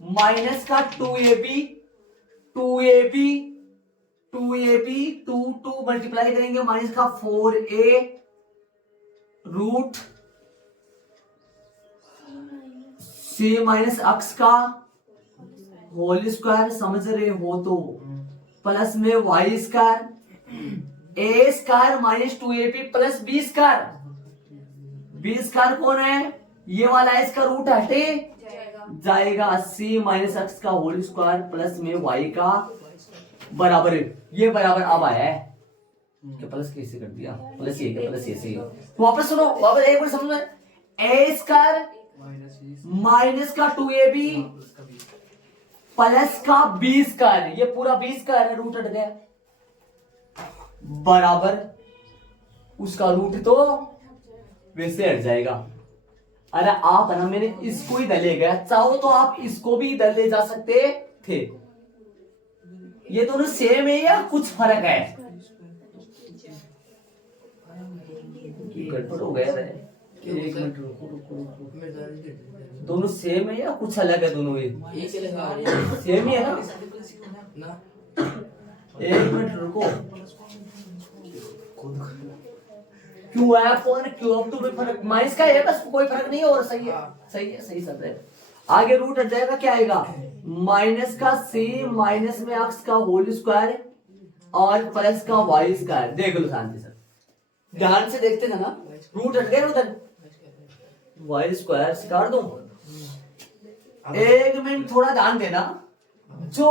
माइनस का 2ab 2 मल्टीप्लाई करेंगे माइनस का 4a रूट c माइनस अक्स का होल स्क्वायर, समझ रहे हो तो, प्लस में Y square, A square minus 2ab plus B square, B square कौन है, ये वाला है, इसका रूट हटे जाएगा, c माइनस एक्स का होल स्क्वायर प्लस में y का बराबर, ये बराबर अब आया है, प्लस कैसे कर दिया, प्लस ये क्या, प्लस ये से, वापस सुनो, वापस एक बार समझ में, a स्क्वायर माइनस का 2ab प्लस का b स्क्वायर, ये पूरा b स्क्वायर है, रूट हट गया, बराबर उसका रूट तो वैसे हट जाएगा। अरे आप ना, मैंने इसको इधर ले गया, चाहो तो आप इसको भी इधर ले जा सकते थे, ये दोनों सेम है या कुछ फर्क है, गड़बड़ हो गया है, एक मिनट रुको, दोनों सेम है या कुछ अलग है, दोनों ये सेम ही है ना, एक मिनट रुको, QF1 QF2 में फर्क माइनस का है, बस कोई फर्क नहीं है, और सही है, सही है, सही सब है, आगे रूट हट जाएगा, क्या आएगा, माइनस का c माइनस में x का होल स्क्वायर और प्लस का वाई स्क्वायर, देख लो शांति से, ध्यान से देखते थे ना, रूट हट गए उधर, वाई स्क्वायर काट दो, एक मिनट थोड़ा ध्यान देना। जो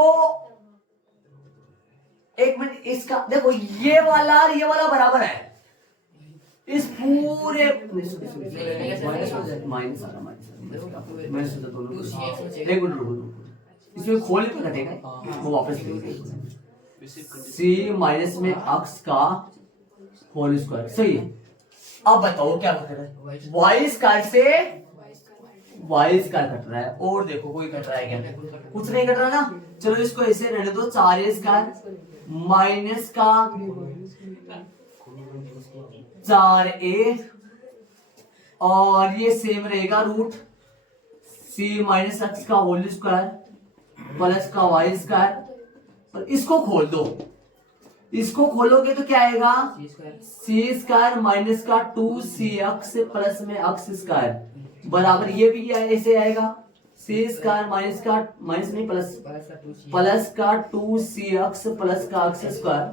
एक मिनट, इसका देखो ये वाला और ये वाला बराबर है। इस पूरे माइनस आ रहा, मैंने सोचा दोनों एक मिनट रुको, इसमें खोल पे कटेगा वो वापस सी माइनस में एक्स का होल स्क्वायर सही है। अब बताओ क्या कट रहा है, वाई स्क्वायर से वाई स्क्वायर कट रहा है, और देखो कोई कट रहा है क्या, कुछ नहीं कट रहा ना। चलो इसको ऐसे रहने दो, 4a स्क्वायर माइनस का 4a और ये सेम रहेगा रूट c माइनस एक्स का होल स्क्वायर प्लस का वाई स्क्वायर, और इसको खोल दो। इसको खोलोगे तो क्या आएगा, सी स्क्वायर माइनस का 2cx प्लस में एक्स स्क्वायर बराबर, ये भी ऐसे आएगा सी स्क्वायर माइनस का माइनस नहीं प्लस का 2cx प्लस का एक्स स्क्वायर।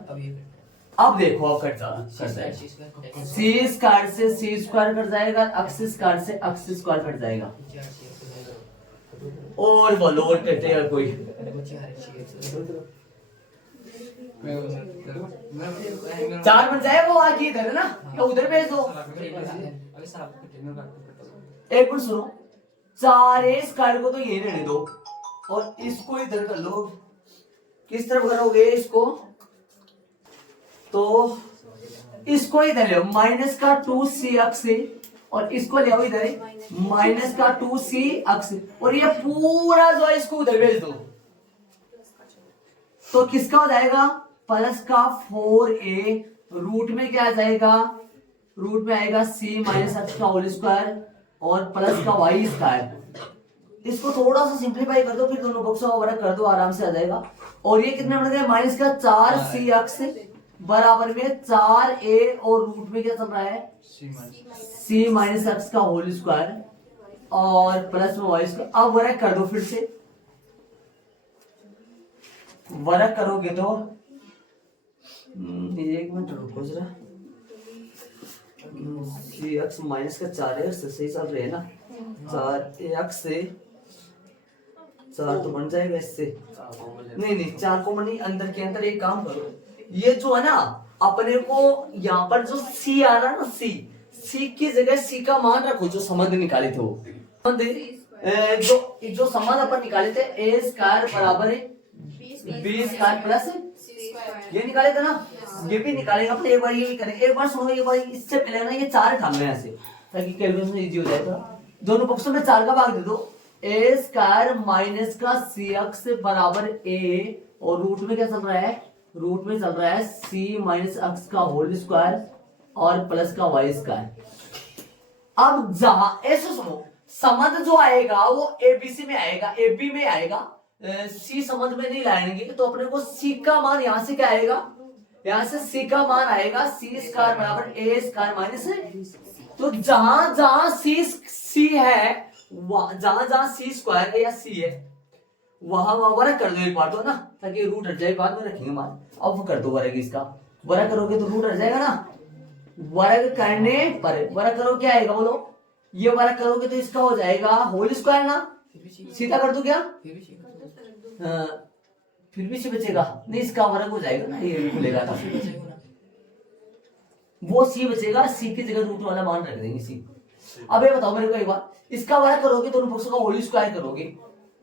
अब देखो अब कट जाएगा, सी स्क्वायर से सी स्क्वायर कट जाएगा, एक्स स्क्वायर से एक्स स्क्वायर कट जाएगा। और बोलो और करते हैं कोई, चार बन जाए वो आगे इधर है ना, या उधर भेज दो। एक मिनट सुनो, 4a स्क्वायर को तो ये रहने दो और इसको इधर कर लो। किस तरफ करोगे इसको, तो इसको इधर ले माइनस का 2cx और इसको ले आओ इधर माइनस का 2cx, और ये पूरा जो है इसको उधर भेज दो, तो किसका हो जाएगा प्लस का 4a, रूट में क्या आ जाएगा, रूट में आएगा c माइनस एक्स का होल स्क्वायर और प्लस का वाई स्क्वायर। इसको थोड़ा सा सिंप्लीफाई कर दो, फिर दोनों बॉक्सों का वर्क कर दो, आराम से आ जाएगा। और ये कितने बन गए, माइनस का 4cx बराबर में 4a और रूट में क्या चल रहा है c माइनस एक्स का होल स्क्वायर और प्लस में वाई स्क्वायर। अब वर्क कर दो, फिर से वर्क करोगे तो एक मिनट रुको जरा, एक्स माइनस का 4x सही चल रहे है ना, 4x से 4 तो बन जाएगा इससे, नहीं 4 को नहीं, अंदर के अंदर एक काम करो, ये जो है ना अपने को यहाँ पर जो c आ रहा है ना, c की जगह c का मान रखो, जो संबंध निकाले थे वो जो संबंध अपन निकाले थे a स्क्वायर बराबर है b स्क्वायर प्लस ये निकाले थे ना, ये भी निकालेंगे अपन। एक बार ये भी करेंगे, एक बार सुनो, एक बार इससे पहले ना ये 4 ठाम लेना ऐसे ताकि कैलकुलेशन इजी हो जाएगा। दोनों पक्षों में 4 का भाग दे दो, a स्क्वायर माइनस का cx बराबर a और रूट में क्या चल रहा है, रूट में चल रहा है c माइनस एक्स का होल स्क्वायर और प्लस का वाई स्क्वायर। अब जहां ऐसे सुनो, संबंध जो आएगा वो एबीसी में आएगा, एबी में आएगा, सी संबंध में नहीं लाएंगे, तो अपने को सी का मान यहां से क्या आएगा, यहां से सी का मान आएगा सी स्क्वायर बराबर ए स्क्वायर माइनस है। तो जहां जहां सी है, जहां जहां सी स्क्वायर है या सी है, वहां वर्ग कर दो एक बार तो ना, ताकि रूट हट जाए, बाद में रखेंगे मान। अब कर दो वर्ग, इसका वर्ग करोगे तो रूट हट जाएगा ना। वर्ग करने पर वर्ग करो क्या आएगा बोलो, ये वर्ग करोगे तो इसका हो जाएगा होल स्क्वायर ना, सीधा कर दो क्या, फिर भी सी बचेगा नहीं, इसका वर्ग हो जाएगा ना, ये खुलेगा था, वो सी बचेगा, सी की जगह रूट वाला मान रख देंगे सी। अब ये बताओ मेरे को एक बार, इसका वर्ग करोगे दोनों पक्षों का होल स्क्वायर करोगे,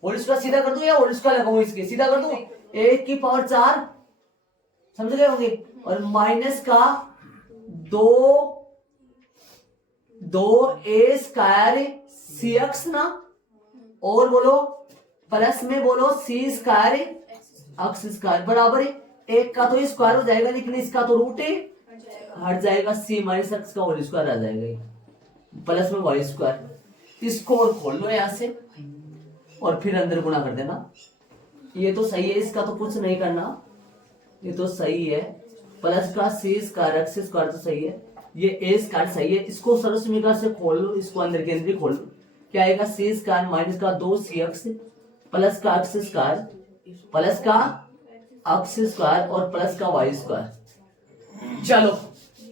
होल स्क्वायर सीधा कर दो या होल स्क्वायर लगाओ, इसके सीधा कर दो, 1 की पावर 4 समझ गए होंगे, और माइनस का 2a स्क्वायर cx ना, और बोलो प्लस में बोलो c स्क्वायर एक्स स्क्वायर बराबर है, एक का तो स्क्वायर हो जाएगा लेकिन इसका तो रूट है, हट जाएगा c माइनस एक्स का होल स्क्वायर आ जाएगा, प्लस में वाई स्क्वायर। इसको और खोल लो यहां से और फिर अंदर गुणा कर देना। ये तो सही है, इसका तो कुछ नहीं करना, ये तो सही है, प्लस का c स्क्वायर एक्स स्क्वायर तो सही है, ये a स्क्वायर सही है। इसको सरल समीकरण से खोल लो, इसको अंदर के अंदर खोल लो, क्या आएगा c स्क्वायर माइनस का 2cx प्लस का एक्स स्क्वायर प्लस का एक्स स्क्वायर और प्लस का वाई स्क्वायर। चलो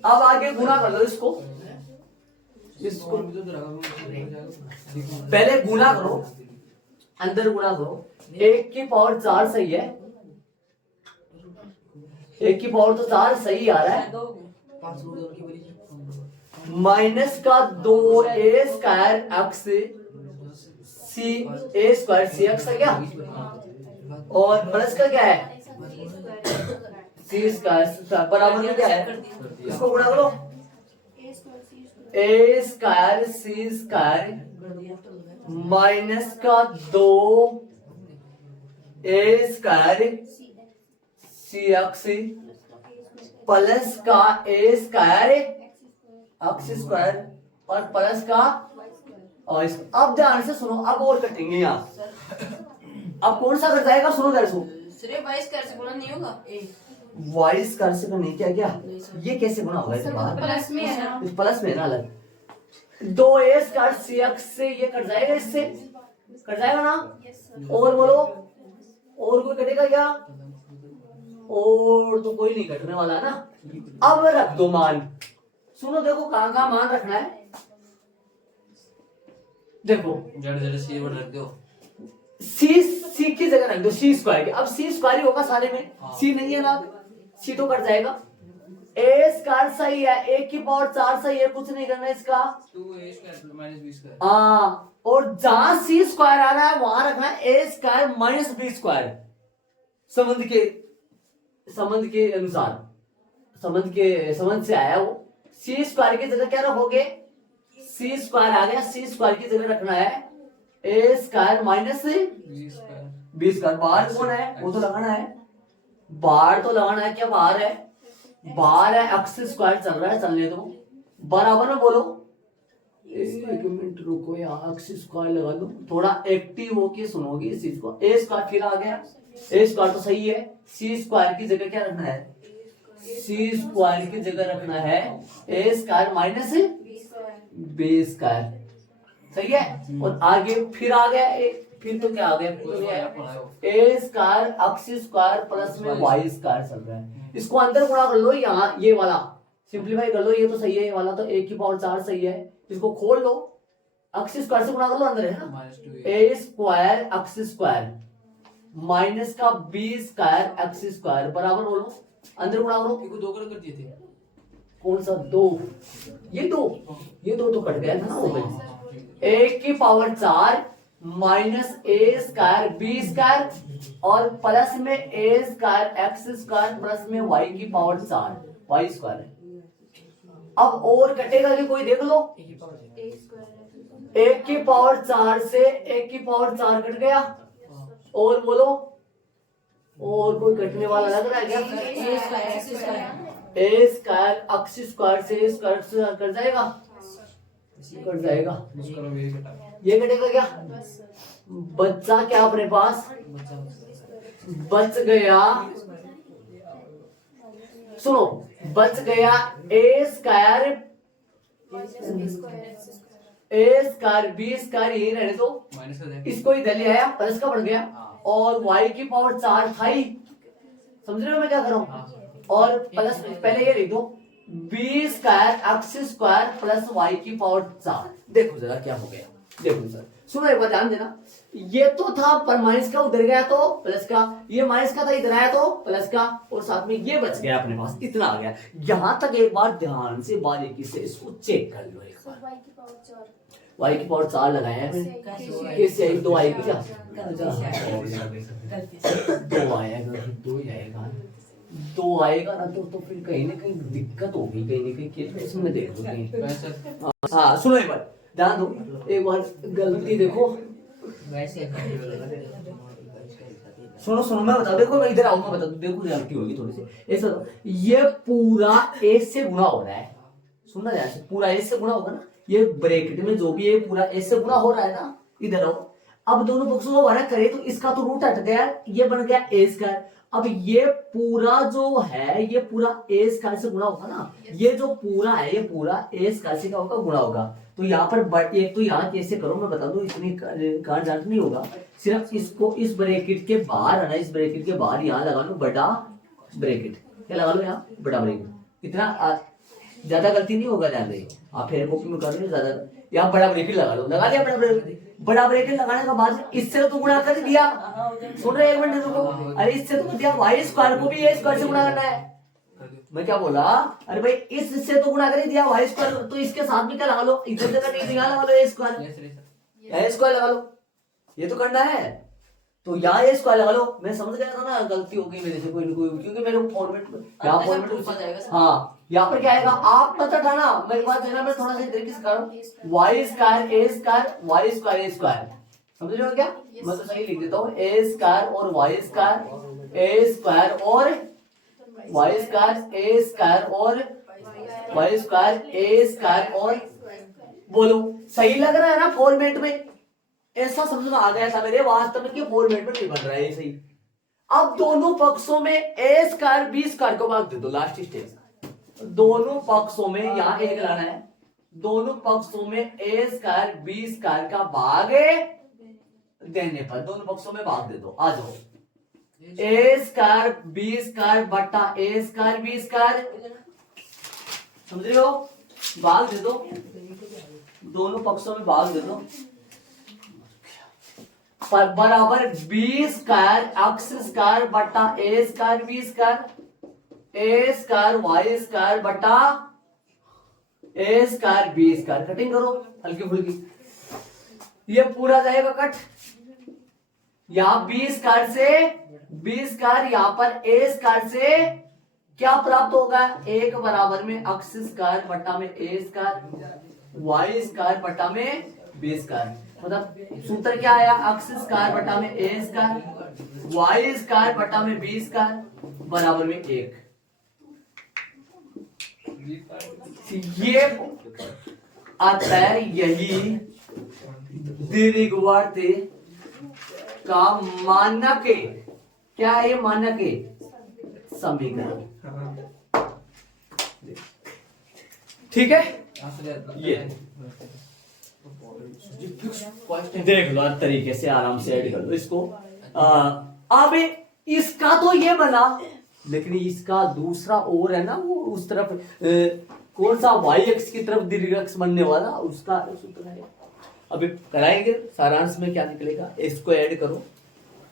अब आगे गुणा कर लो इसको पहले गुणा करो, अंदर गुणा करो, 1 की पावर 4 सही है, 1 की पावर तो 4 सही आ रहा है, माइनस का 2a स्क्वायर एक्स सी ए स्क्वायर सी एक्स है क्या, और प्लस का क्या है सी स्क्वायर बराबर में क्या है, इसको गुणा करो, ए स्क्वायर सी स्क्वायर माइनस का 2 ए स्क्वायर सी एक्स प्लस का ए स्क्वायर एक्स स्क्वायर और प्लस का, और अब ध्यान से सुनो, अब और कटेंगे यहाँ, अब कौन सा कट जाएगा, सुनो दर्शकों, सिर्फ 22 कर से गुणा नहीं होगा, 22 कर से नहीं क्या क्या, ये कैसे गुणा होगा, इसके बाद प्लस में है ना, इस प्लस में ना अलग, 2a स्क्वायर सी एक्स से ये कट जाएगा, इससे कट जाएगा ना, और बोलो और कोई कटेगा क्या, और तो कोई नहीं कटने वाला ना। अब रख दो मान, सुनो देखो कहां कहां मान रखना है, देखो जड़ सी पर रख दो, सी की जगह रख दो सी स्क्वायर के, अब सी स्क्वायर ही होगा सारे में, सी नहीं है ना, सी तो कट जाएगा, ए स्क्वायर सही है, 1 की पावर 4 सही है, कुछ नहीं करना इसका, 2a square minus b square, हाँ, और जहां सी स्क्वायर आ रहा है वहां रखना है A square minus B square, संबंध के अनुसार, संबंध से आया वो, सी स्क्वायर की जगह क्या रखोगे, सी स्क्वायर आ गया, सी स्क्वायर की जगह रखना है A square minus b square, B square, बाहर कौन है वो तो लगाना है, बाहर तो लगाना है, क्या बाहर है, बाहर है एक्स स्क्वायर चल रहा है, चलने दो, बराबर में बोलो, एक मिनट रुको यार, एक्स स्क्वायर लगा लो, थोड़ा एक्टिव होके सुनोगे इस चीज को, ए स्क्वायर फिर आ गया, ए स्क्वायर तो सही है, सी स्क्वायर की जगह क्या रखना है, सी स्क्वायर की जगह रखना है A square minus B square, सही है, और आगे फिर आ गया फिर तो क्या आ गया, ए स्क्वायर एक्स स्क्वायर प्लस में वाई स्क्वायर चल रहा है, इसको अंदर गुणा कर लो, यहाँ ये वाला सिंप्लीफाई कर लो, ये तो सही है, ये वाला तो 1 की पावर 4 सही है, इसको खोल लो, एक्स स्क्वायर से गुणा कर लो, अंदर है ना, ए स्क्वायर एक्स स्क्वायर माइनस का बी स्क्वायर एक्स स्क्वायर बराबर बोलो, अंदर गुणा करो, इनको 2 कर दिए थे, कौन सा 2, ये दो तो कट गया था ना, हो गई 1 की पावर 4 माइनस ए स्क्वायर बी स्क्वायर और प्लस में ए स्क्वायर एक्स स्क्वायर प्लस में वाई की पावर 4 वाई स्क्वायर है, अब और कटेगा कि कोई देख लो, 1 की पावर 4 से 1 की पावर 4 कट गया, और बोलो और कोई कटने वाला लग रहा है क्या, ए स्क्वायर एक्स स्क्वायर से ए स्क्वायर कट जाएगा, कट जाएगा, ये कटेगा क्या, बच्चा क्या अपने पास बच गया, सुनो बच गया ए स्क्वायर बी स्क्वायर यही रहने दो, इसको इधर ले आया प्लस का बढ़ गया, और y की पावर 4 था ही, समझ रहे हो मैं क्या कर रहा हूँ, और प्लस पहले ये लिख दो b square x square plus y की पावर 4, देखो जरा क्या हो गया, देखो सर सुनो एक बार ध्यान देना, ये तो था पर माइनस का उधर गया तो प्लस का, ये माइनस का था इधर आया तो प्लस का, और साथ में ये बच गया अपने पास, इतना आ गया, यहां तक एक बार ध्यान से बारीकी से इसको चेक कर लो, एक बार y की पावर 4 लगाया है कैसे आई, 2 आएगी क्या, 2 आएगा, 2 ही आएगा, 2 आएगा ना, तो फिर कहीं ना कहीं दिक्कत होगी, कहीं ना कहीं कैलकुलेशन में देखो कहीं, हाँ सुनो एक बार ध्यान दो, एक बार गलती देखो, सुनो मैं बता, देखो मैं इधर आऊँ, मैं बता दूं, देखो रियलिटी होगी थोड़ी सी, ऐसा ये पूरा ए से गुणा हो रहा है, सुनना ध्यान से, पूरा ए से गुणा होगा ना, ये ब्रैकेट में जो भी है पूरा ए से गुणा हो रहा है ना, इधर आओ, अब दोनों बॉक्सों को बड़ा करे तो इसका तो रूट हट गया, ये बन गया ए स्क्वायर, अब ये पूरा जो है ये पूरा ए स्क्वायर से गुणा होगा ना, ये जो पूरा है ये पूरा ए स्क्वायर से क्या होगा, गुणा होगा, तो यहाँ पर एक तो यहाँ कैसे करो मैं बता दूं, इतनी कार जांच नहीं होगा, सिर्फ इसको इस ब्रैकेट के बाहर है ना, इस ब्रैकेट के बाहर यहाँ लगा लो बड़ा ब्रैकेट, क्या लगा लो यहाँ बड़ा ब्रैकेट, इतना ज्यादा गलती नहीं होगा, ध्यान रहे आप फेर कॉपी में कर लो, ज्यादा यहाँ बड़ा ब्रैकेट लगा लो, लगा लिया बड़ा ब्रैकेट लगाने के बाद इससे तो गुणा कर दिया। सुन रहे एक मिनट रुको, अरे इससे तो दिया वाई स्क्वायर को भी ए स्क्वायर से गुणा करना है। मैं क्या बोला, अरे भाई इससे तो गुणा कर ही दिया वाई स्क्वायर, तो इसके साथ में क्या लगा लो, इधर जगह नहीं लगा लो ए स्क्वायर लगा लो, ये तो करना है। तो यहाँ ए स्क्वायर लगा लो, मैं समझ गया था ना, गलती हो गई मेरे से कोई क्योंकि मेरे फॉर्मेट में यहाँ फॉर्मेट हाँ यहाँ पर क्या आएगा, आप मत हटाना, मेरे पास देना, मैं थोड़ा सा तरीके से करूँ, Y square A square Y square A square, समझ रहे हो क्या? मैं तो सही लिख देता हूँ, ए स्क्वायर और वाई स्क्वायर ए स्क्वायर और वाई स्क्वायर ए स्क्वायर और वाई स्क्वायर ए स्क्वायर और, बोलो सही लग रहा है ना फॉर्मेट में? ऐसा समझ में आ गया था मेरे, वास्तव में कि फॉर्मेट में नहीं बन रहा है ये सही। अब दोनों पक्षों में ए स्क्वायर बी स्क्वायर को भाग दे दो, लास्ट स्टेज। दोनों पक्षों में यहाँ एक लाना है, दोनों पक्षों में ए स्क्वायर बी स्क्वायर का भाग देने पर दोनों पक्षों में भाग दे दो। आ जाओ, ए स्क्वायर बी स्क्वायर बटा ए स्क्वायर बी स्क्वायर, समझ रहे हो? भाग दे दो, दोनों पक्षों में भाग दे दो, पर बराबर बी स्क्वायर एक्स स्क्वायर बटा ए square B square, A square Y square बटा ए स्क्वायर बी स्क्वायर। कटिंग करो हल्की फुल्की, ये पूरा जाएगा कट। यहां बी स्क्वायर से बी स्क्वायर, यहां पर ए स्क्वायर से क्या प्राप्त होगा, एक बराबर में एक्स स्क्वायर बटा में ए स्क्वायर वाई स्क्वायर बटा में बी स्क्वायर। मतलब सूत्र क्या आया, एक्स स्क्वायर बटा में ए स्क्वायर वाई स्क्वायर बटा में बी स्क्वायर बराबर में 1। ये आता है, यही दीर्घवृत्त का मानक, क्या है मानक समीकरण, ठीक है? ये देख लो तरीके से, आराम से ऐड कर लो इसको। अब इसका तो ये बना, लेकिन इसका दूसरा और है ना, वो उस तरफ कौन सा वाई एक्स की तरफ दीर्घ अक्ष बनने वाला, उसका सूत्र है। अभी कराएंगे सारांश में क्या निकलेगा, इसको ऐड करो।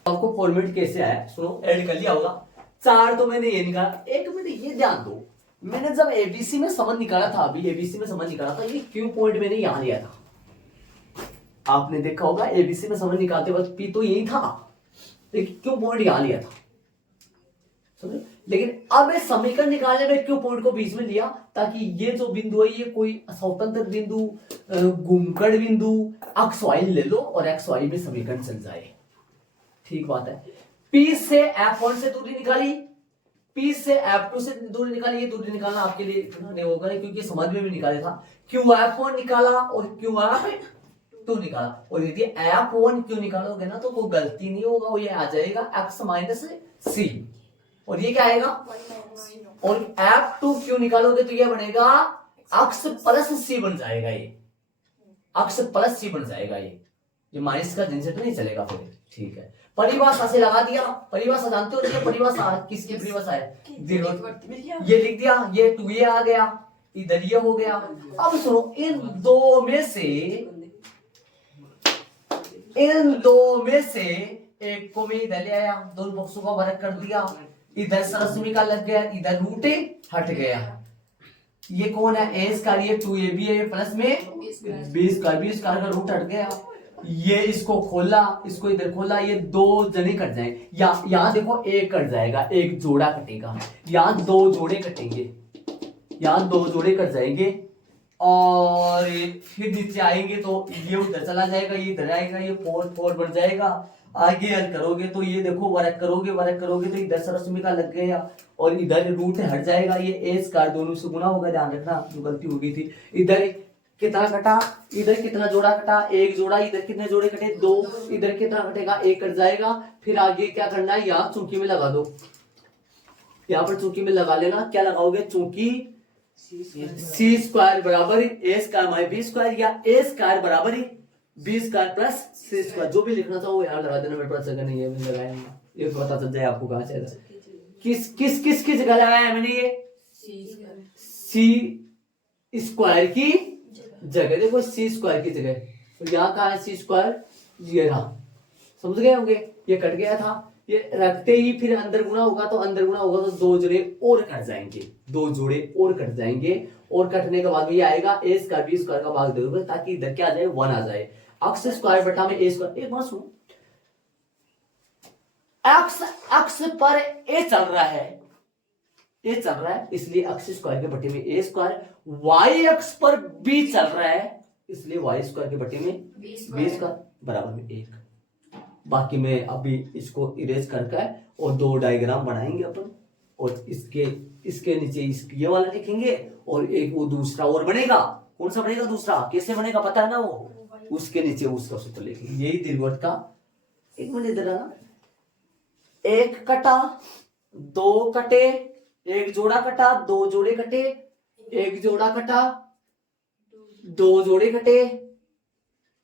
आपको फॉर्मेट कैसे आया सुनो, ऐड कर लिया होगा। 4 तो मैंने ये निकाला, एक मिनट ये ध्यान दो, मैंने जब एबीसी में समझ निकाला था, अभी एबीसी में समझ निकाला था, ये क्यू पॉइंट मैंने यहां लिया था, आपने देखा होगा एबीसी में समझ निकालते वक्त पी तो यही था, लेकिन क्यू पॉइंट यहां लिया था, समझे? लेकिन अब इस समीकरण निकालने में क्यू पॉइंट को बीच में लिया, ताकि ये जो बिंदु है ये कोई स्वतंत्र बिंदु, घूमकड़ बिंदु एक्स वाई ले लो और एक्स वाई में समीकरण चल जाए, ठीक बात है। पी से F1 से दूरी निकाली, पी से F2 से दूरी निकाली, ये दूरी निकालना आपके लिए नहीं होगा क्योंकि समझ में भी निकाले था। क्यू F1 निकाला और क्यू F2 निकाला, और यदि F1 क्यू निकालोगे ना तो कोई गलती नहीं होगा, वो ये आ जाएगा x माइनस सी, और ये क्या आएगा, और F2 क्यू निकालोगे तो ये बनेगा x प्लस सी बन जाएगा, ये x प्लस सी बन जाएगा, ये माइनस का झंझट नहीं चलेगा फिर, ठीक है। परिभाषा से लगा दिया, परिभाषा जानते हो, ये परिभाषा किसकी परिभाषा है, ये लिख दिया, ये 2a आ गया, इधर ये हो गया। अब सुनो, इन दो में से एक को मैं इधर ले आया, दोनों पक्षों का वर्ग कर दिया, इधर सरस्मी का लग गया, इधर रूट हट गया। ये कौन है, ए स्क्वायर, ये 2ab है, प्लस में बी स्क्वायर का रूट हट गया। ये इसको खोला, इसको इधर खोला, ये दो जने कट जाएंगे, यहाँ देखो एक कट जाएगा, एक जोड़ा कटेगा, यहाँ 2 जोड़े कटेंगे, यहाँ 2 जोड़े कट जाएंगे, और फिर नीचे आएंगे तो ये उधर चला जाएगा, ये इधर आएगा, ये 4 बन जाएगा। आगे हल करोगे तो ये देखो वर्ग करोगे तो इधर सरस्मी का लग गया, और इधर रूट हट जाएगा, ये ए स्क्वायर दोनों से गुना होगा, ध्यान रखना जो गलती हो गई थी। इधर कितना कटा, इधर कितना जोड़ा कटा, 1 जोड़ा, इधर कितने जोड़े कटे, 2, इधर कितना कटेगा, 1 कट जाएगा। फिर आगे क्या करना है, यहाँ चौकी में लगा दो, यहाँ पर चौकी में लगा लेना, क्या लगाओगे, चौकी सी स्क्वायर बराबर ए स्क्वायर माइनस बी स्क्वायर, या ए स्क्वायर बराबर बी स्क्वायर प्लस सी स्क्वायर, जो भी लिखना चाहो यहाँ लगा देना, मेरे पास जगह नहीं है, मैंने लगाया, ये पता चल जाए आपको कहाँ से किस जगह लगाया है मैंने, ये सी स्क्वायर की जगह देखो सी स्क्वायर की जगह, तो यहाँ कहा है सी स्क्वायर, ये रहा, समझ गए होंगे, ये कट गया था, ये रखते ही फिर अंदर गुना होगा, तो अंदर गुना होगा तो दो जोड़े और कट जाएंगे, दो जोड़े और कट जाएंगे, और कटने के बाद ये आएगा ए स्क्वायर बी स्क्वायर का भाग दोगे ताकि इधर क्या आ जाए 1 आ जाए, एक्स स्क्वायर बटा में ए स्क्वायर। एक बात सुनो, एक्स अक्ष पर ए चल रहा है, ए चल रहा है इसलिए एक्स स्क्वायर के बटे में ए स्क्वायर, वाई अक्ष पर बी चल रहा है इसलिए वाई स्क्वायर के बटे में बी स्क्वायर बराबर में 1। बाकी मैं अभी इसको इरेज करके और दो डायग्राम बनाएंगे अपन, और इसके नीचे ये वाला लिखेंगे, और एक वो दूसरा और बनेगा, कौन सा बनेगा दूसरा, कैसे बनेगा पता है ना, वो उसके नीचे उसका सूत्र लिखेंगे, यही दीर्घवृत्त का। एक मिनट इधर आना, एक कटा, दो कटे, एक जोड़ा कटा, दो जोड़े कटे, एक जोड़ा कटा, दो जोड़े कटे।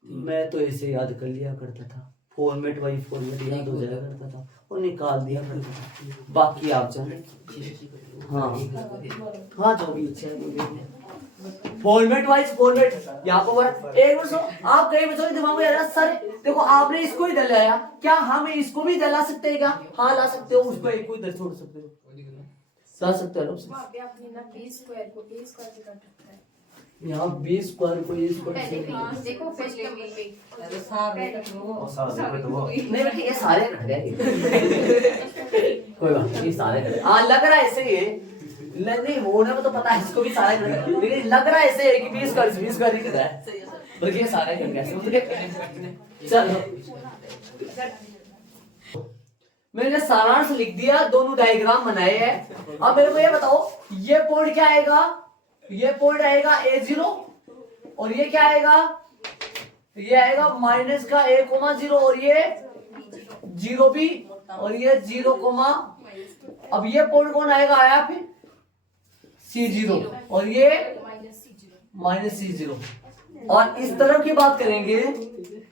मैं तो ऐसे याद कर लिया करता था, फॉर्मेट बाई फॉर्मेट याद हो जाया करता था और निकाल दिया करता था, बाकी आप जाने। हाँ हाँ जो भी इच्छा है फॉर्मेट वाइज फॉर्मेट यहाँ पर। एक मिनट आप कई बच्चों के दिमाग में आ रहा सर देखो आपने इसको ही दलाया, क्या हम इसको भी दला सकते हैं क्या? हाँ ला सकते हो, उसको एक को इधर छोड़ सकते हो, ला सकते हो। यहाँ 20 स्क्वायर को ये स्क्वायर देखो पेज नंबर पे नहीं बेटे ये सारे कट गए कोई बात नहीं, ये सारे कट गए। हाँ लग रहा है ऐसे ही नहीं होने में तो पता है इसको भी सारे कट गए, लेकिन लग रहा है ऐसे है कि 20 स्क्वायर ही कट है, बल्कि ये सारे कट गए। चलो मैंने सारांश लिख दिया, दोनों डायग्राम बनाए हैं। अब मेरे को ये बताओ ये पॉइंट क्या आएगा, ये पॉइंट आएगा A0 और ये क्या आएगा, ये आएगा माइनस का A,0 और ये 0B और ये 0, अब ये पॉइंट कौन आएगा, आया फिर C0 और ये माइनस C0। और इस तरफ की बात करेंगे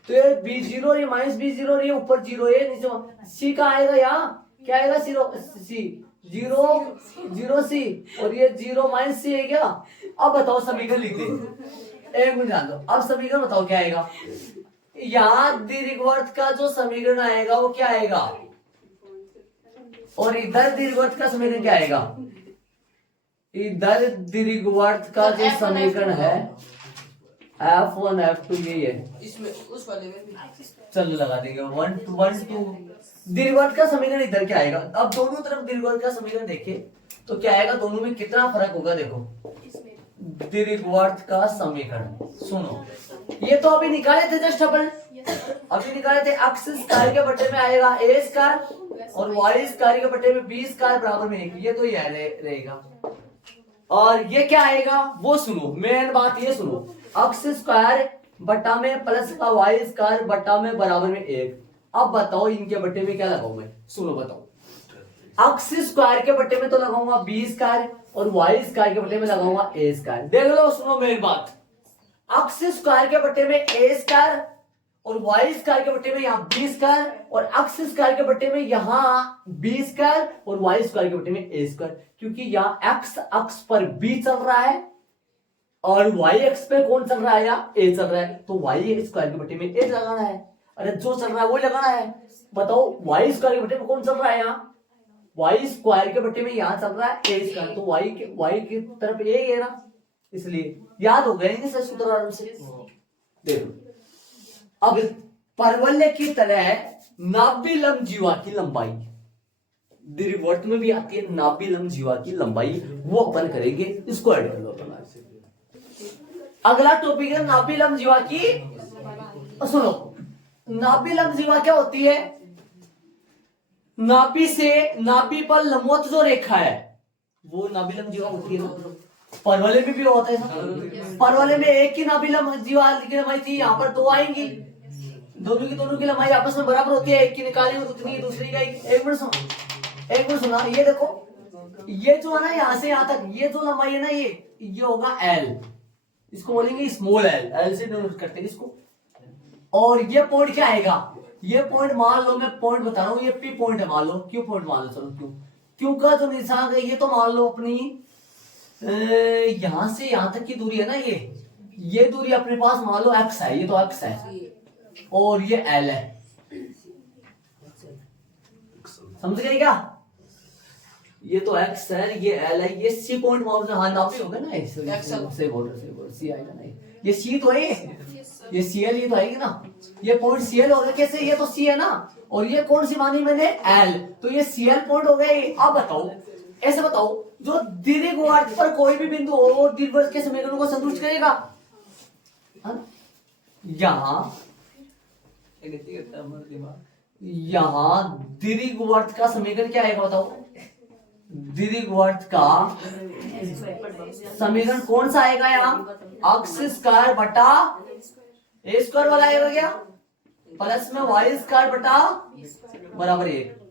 तो ये B0 और ये माइनस B0 और ये ऊपर 0 है नीचे C का आएगा, यहाँ क्या आएगा 0 C और ये 0 माइनस C है क्या। अब बताओ समीकरण लिख दे, एक मिनट जान दो, अब समीकरण बताओ क्या आएगा, यहाँ दीर्घवृत्त का जो समीकरण आएगा वो क्या आएगा, और इधर दीर्घवृत्त का समीकरण क्या आएगा, इधर दीर्घवृत्त का जो समीकरण है F1 F2 यही है, इसमें उस वाले में भी चलो लगा देंगे 1 2 दीर्घवृत्त का समीकरण इधर क्या आएगा। अब दोनों तरफ दीर्घवृत्त का समीकरण देखें तो क्या आएगा, दोनों में कितना फर्क होगा, देखो दीर्घवृत्त का समीकरण सुनो, ये तो अभी निकाले थे जस्ट अपन, अभी निकाले थे, एक्स स्क्वायर के बटे में आएगा ए स्क्वायर और वाई स्क्वायर के बटे में बी स्क्वायर बराबर में 1, ये तो ये रहेगा। और ये क्या आएगा वो सुनो, मेन बात ये सुनो, एक्स स्क्वायर बटा में प्लस का वाई स्क्वायर बटा में बराबर में 1। अब बताओ इनके बटे में क्या लगाऊं मैं, सुनो बताओ, एक्स स्क्वायर के बटे में तो लगाऊंगा बी स्क्वायर और वाई स्क्वायर के बटे में लगाऊंगा ए स्क्वायर। देख लो सुनो मेरी बात, एक्स स्क्वायर के बटे में ए स्क्वायर और वाई स्क्वायर के बटे में यहाँ बी स्क्वायर और एक्स स्क्वायर के बटे में यहाँ बी स्क्वायर और वाई स्क्वायर के बटे में ए स्क्वायर, क्योंकि यहाँ एक्स अक्ष पर बी चल रहा है और वाई अक्ष पे कौन चल रहा है, या ए चल रहा है, तो वाई स्क्वायर के बटे में ए लगाना है। अरे जो चल रहा है वो लगाना है। बताओ वाई स्क्वायर के बटे में कौन चल रहा है, यहाँ वाई स्क्वायर के बटे में यहाँ चल रहा है ए स्क्वायर, तो वाई की तरफ ए है ना, इसलिए याद हो गए सर सूत्र आराम से। देखो अब परवलय की तरह नाभि लंब जीवा की लंबाई दीर्घवृत्त में भी आती है, नाभि लंब जीवा की लंबाई वो अपन करेंगे, इसको ऐड कर लो। अगला टॉपिक है नाभि लंब जीवा की, सुनो नाभि लंब जीवा क्या होती है, नाभि से नाभि पर लंबवत जो रेखा है वो नाभि लंब जीवा होती है ना। परवलय में भी होता है, परवलय में एक की नाभि लंब जीवा की लंबाई थी, यहाँ पर दो आएंगी, दोनों की लंबाई आपस में बराबर होती है, एक की निकाली उतनी दूसरी का एक मिनट सुना, ये देखो ये जो है ना यहाँ से यहाँ तक ये जो लंबाई है ना ये होगा L, इसको बोलेंगे स्मॉल L से डिनोट करते हैं इसको। और ये पॉइंट क्या आएगा, ये पॉइंट मान लो, मैं पॉइंट बता रहा हूँ, ये P पॉइंट है मान लो, Q पॉइंट मान लो, चलो Q का जो निशान है ये तो मान लो अपनी यहां से यहां तक की दूरी है ना, ये दूरी अपने पास मान लो x है, ये तो x है और ये l है, समझ गए क्या? ये तो x है, ये l है, ये c पॉइंट मान लो, हाँ नापी होगा ना, से बोल सी आएगा ना, ये c तो है, ये cl, ये तो आएगी ना, ये पॉइंट cl हो गया कैसे, ये तो c है ना, और ये कौन सी मानी मैंने l, तो ये cl पॉइंट हो गया। अब बताओ, ऐसे बताओ, जो दीर्घवृत्त पर कोई भी बिंदु हो वो दीर्घवृत्त के समीकरण को संतुष्ट करेगा, है ना? यहाँ दीर्घवृत्त का समीकरण क्या आएगा बताओ? दीर्घवृत्त का समीकरण कौन सा आएगा? यहाँ एक्स स्क्वायर बटा ए स्क्वायर वाला आएगा क्या, प्लस में वाई स्क्वायर बटा बराबर 1,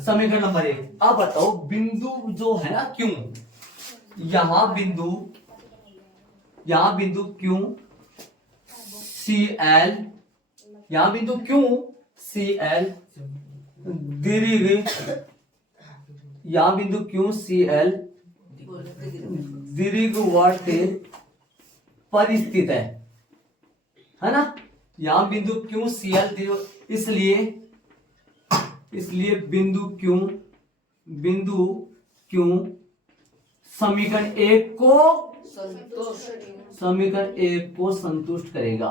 समीकरण नंबर 1। अब बताओ बिंदु जो है ना क्यों, यहाँ बिंदु क्यों CL, यहाँ बिंदु क्यों CL दीर्घ, यहाँ बिंदु क्यों CL दीर्घवृत्त पर स्थित है ना? यहाँ बिंदु क्यों CL इसलिए बिंदु क्यों समीकरण 1 को संतुष्ट करेगा।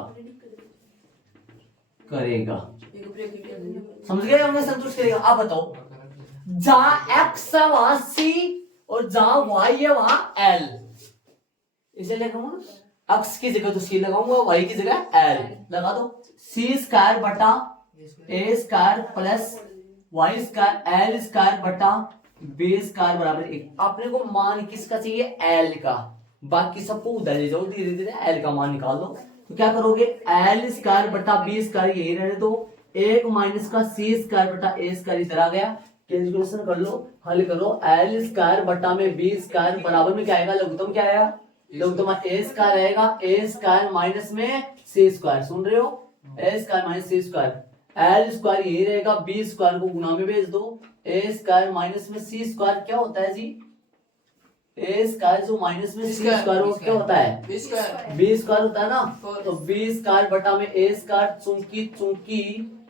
समझ गए होंगे, संतुष्ट करेगा। आप बताओ, जहां x है वहां C और जहां y है वहां L, इसे लगाऊंगा x की जगह तो C लगाऊंगा, y की जगह L लगा दो। C स्क्वायर बटा a square plus y square L square बटा b स्क्वायर बराबर 1। अपने को मान किसका चाहिए? L का। बाकी सबको उधर ले जाओ, धीरे धीरे L का मान निकाल दो। तो क्या करोगे? L स्क्वायर बटा b स्क्वायर यही रहने दो, 1 माइनस का C स्क्वायर बटा a स्क्वायर इधर आ गया। कैलकुलेशन कर लो, हल करो। L स्क्वायर बटा में b स्क्वायर बराबर में क्या आएगा? लघुत्तम क्या आएगा? लघुत्तम a स्क्वायर आएगा, a स्क्वायर माइनस में c स्क्वायर, सुन रहे हो? a square minus c square, L square यही रहेगा, b स्क्वायर को गुना में भेज दो, a स्क्वायर माइनस में c स्क्वायर क्या होता है जी? a स्क्वायर जो माइनस में c स्क्वायर वो क्या होता है? b स्क्वायर होता है ना। तो b स्क्वायर बटा में a स्क्वायर, चूंकि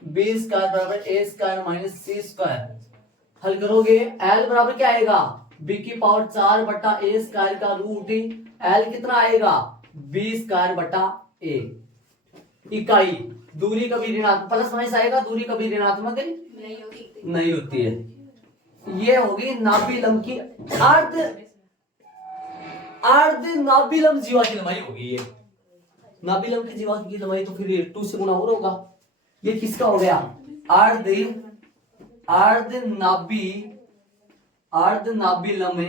b स्क्वायर बराबर a square minus c square, हल करोगे L बराबर क्या आएगा? b की पावर 4 बटा a स्क्वायर का रूट, L कितना आएगा? b स्क्वायर बटा a। इकाई दूरी कभी ऋणात्मक, प्लस माइनस आएगा, दूरी कभी ऋणात्मक नहीं होती है। ये होगी नाभिलंब की अर्ध नाभिलंब जीवा की लंबाई होगी। ये नाभिलंब की जीवा की लंबाई तो फिर 2 से गुना और होगा। ये किसका हो गया? अर्ध नाभिलंब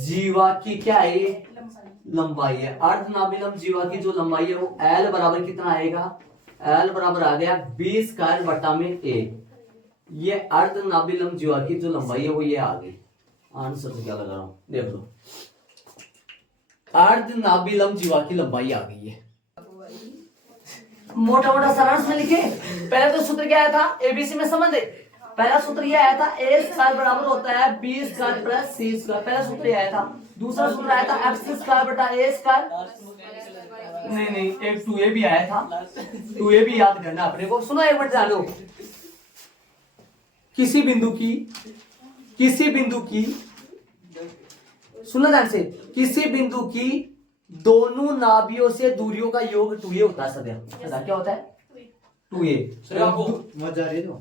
जीवा की क्या है? लंबाई है। अर्ध नाभिलंब जीवा की जो लंबाई है वो L बराबर कितना आएगा? L बराबर आ गया b स्क्वायर बटा में a। ये अर्ध नाभिलंब जीवा की जो लंबाई है वो ये आ गई। आंसर तो क्या लगा रहा हूं, देख लो। अर्ध नाभिलंब जीवा की लंबाई आ गई है। मोटा मोटा सारांश में लिखे। पहले तो सूत्र क्या आया था? एबीसी में संबंध है। पहला सूत्र ये आया था a स्क्वायर बराबर होता है b square plus c square. पहला सूत्र ये आया था। दूसरा सूत्र आया था x स्क्वायर बटा a स्क्वायर। नहीं, एक 2a भी आया था। 2a भी याद करना अपने को। सुनो एक मिनट जानो। किसी बिंदु की सुनो ध्यान से, किसी बिंदु की दोनों नाभियों से दूरियों का योग 2a होता है। सदा क्या होता है? 2a।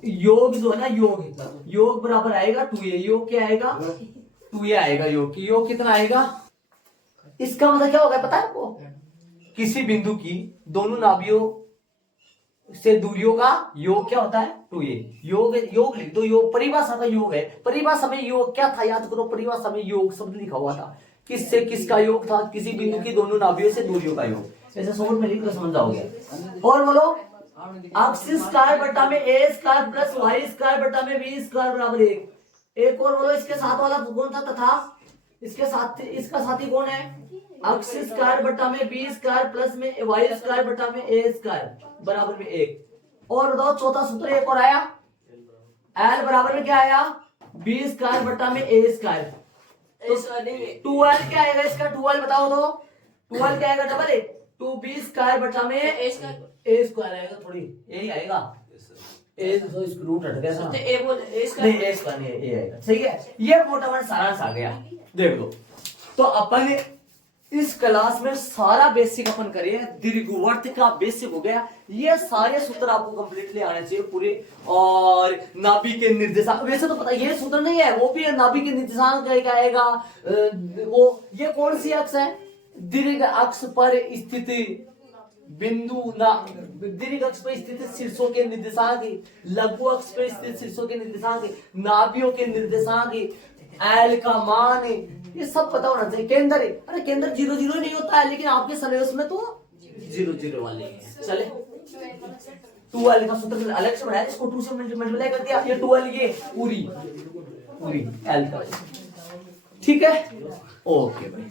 योग जो है ना, योग बराबर आएगा 2a। योग क्या आएगा? 2a आएगा। योग कितना आएगा? इसका मतलब क्या होगा पता है आपको? किसी बिंदु की दोनों नाभियों से दूरियों का योग क्या होता है? 2a। योग लिख दो। योग परिभाषा का योग है। परिभाषा में योग क्या था याद करो। परिभाषा में योग शब्द लिखा हुआ था। किससे किसका योग था? किसी बिंदु की दोनों नाभियों से दूरियों का योग। ऐसे शॉर्ट में लिख कर समझ जाओगे। और बोलो, एक्स स्क्वायर बटा में a square plus y square बटा में b स्क्वायर बराबर 1। एक और बोलो, इसके साथ वाला कौन था? तथा इसका साथी कौन है? एक्स स्क्वायर बटा में b स्क्वायर प्लस में y स्क्वायर बटा में a स्क्वायर बराबर में 1। और बताओ चौथा सूत्र एक और आया। L बराबर में क्या आया? b स्क्वायर बटा में a स्क्वायर। तो 2l क्या आएगा इसका? 2l बताओ तो। 12 क्या आएगा डबल ए 2b² बटा में ए स्क्वायर ए स्क्वायर आएगा, थोड़ी यही आएगा, ए तो इसको रूट हट गया था, तो ए बोल ए नहीं स्क्वायर ए स्क्वायर नहीं ए आएगा, सही है। ये मोटा मोटा सारांश आ गया, देख लो। तो अपन इस क्लास में सारा बेसिक अपन करिए, दीर्घवर्त का बेसिक हो गया, ये सारे सूत्र आपको कंप्लीटली आने चाहिए पूरे। और नाभि के निर्देशांक, वैसे तो पता ये सूत्र नहीं है, वो भी है, नाभि के निर्देशांक क्या आएगा, वो ये कौन सी अक्ष है, दीर्घ अक्ष पर स्थित बिंदु ना, दीर्घ अक्ष पर स्थित शीर्षों के निर्देशांक, लघु अक्ष पर स्थित शीर्षों के निर्देशांक, नाभियों के निर्देशांक, एल का मान, ये सब पता होना चाहिए। केंद्र है, अरे केंद्र 0 0 नहीं होता है, लेकिन आपके सिलेबस में तो 0 0 वाले हैं। चले 2l का सूत्र अलग से बनाया, इसको 2 से मल्टीप्लाई कर दिया, ये 2l ये पूरी l का, ठीक है, ओके भाई।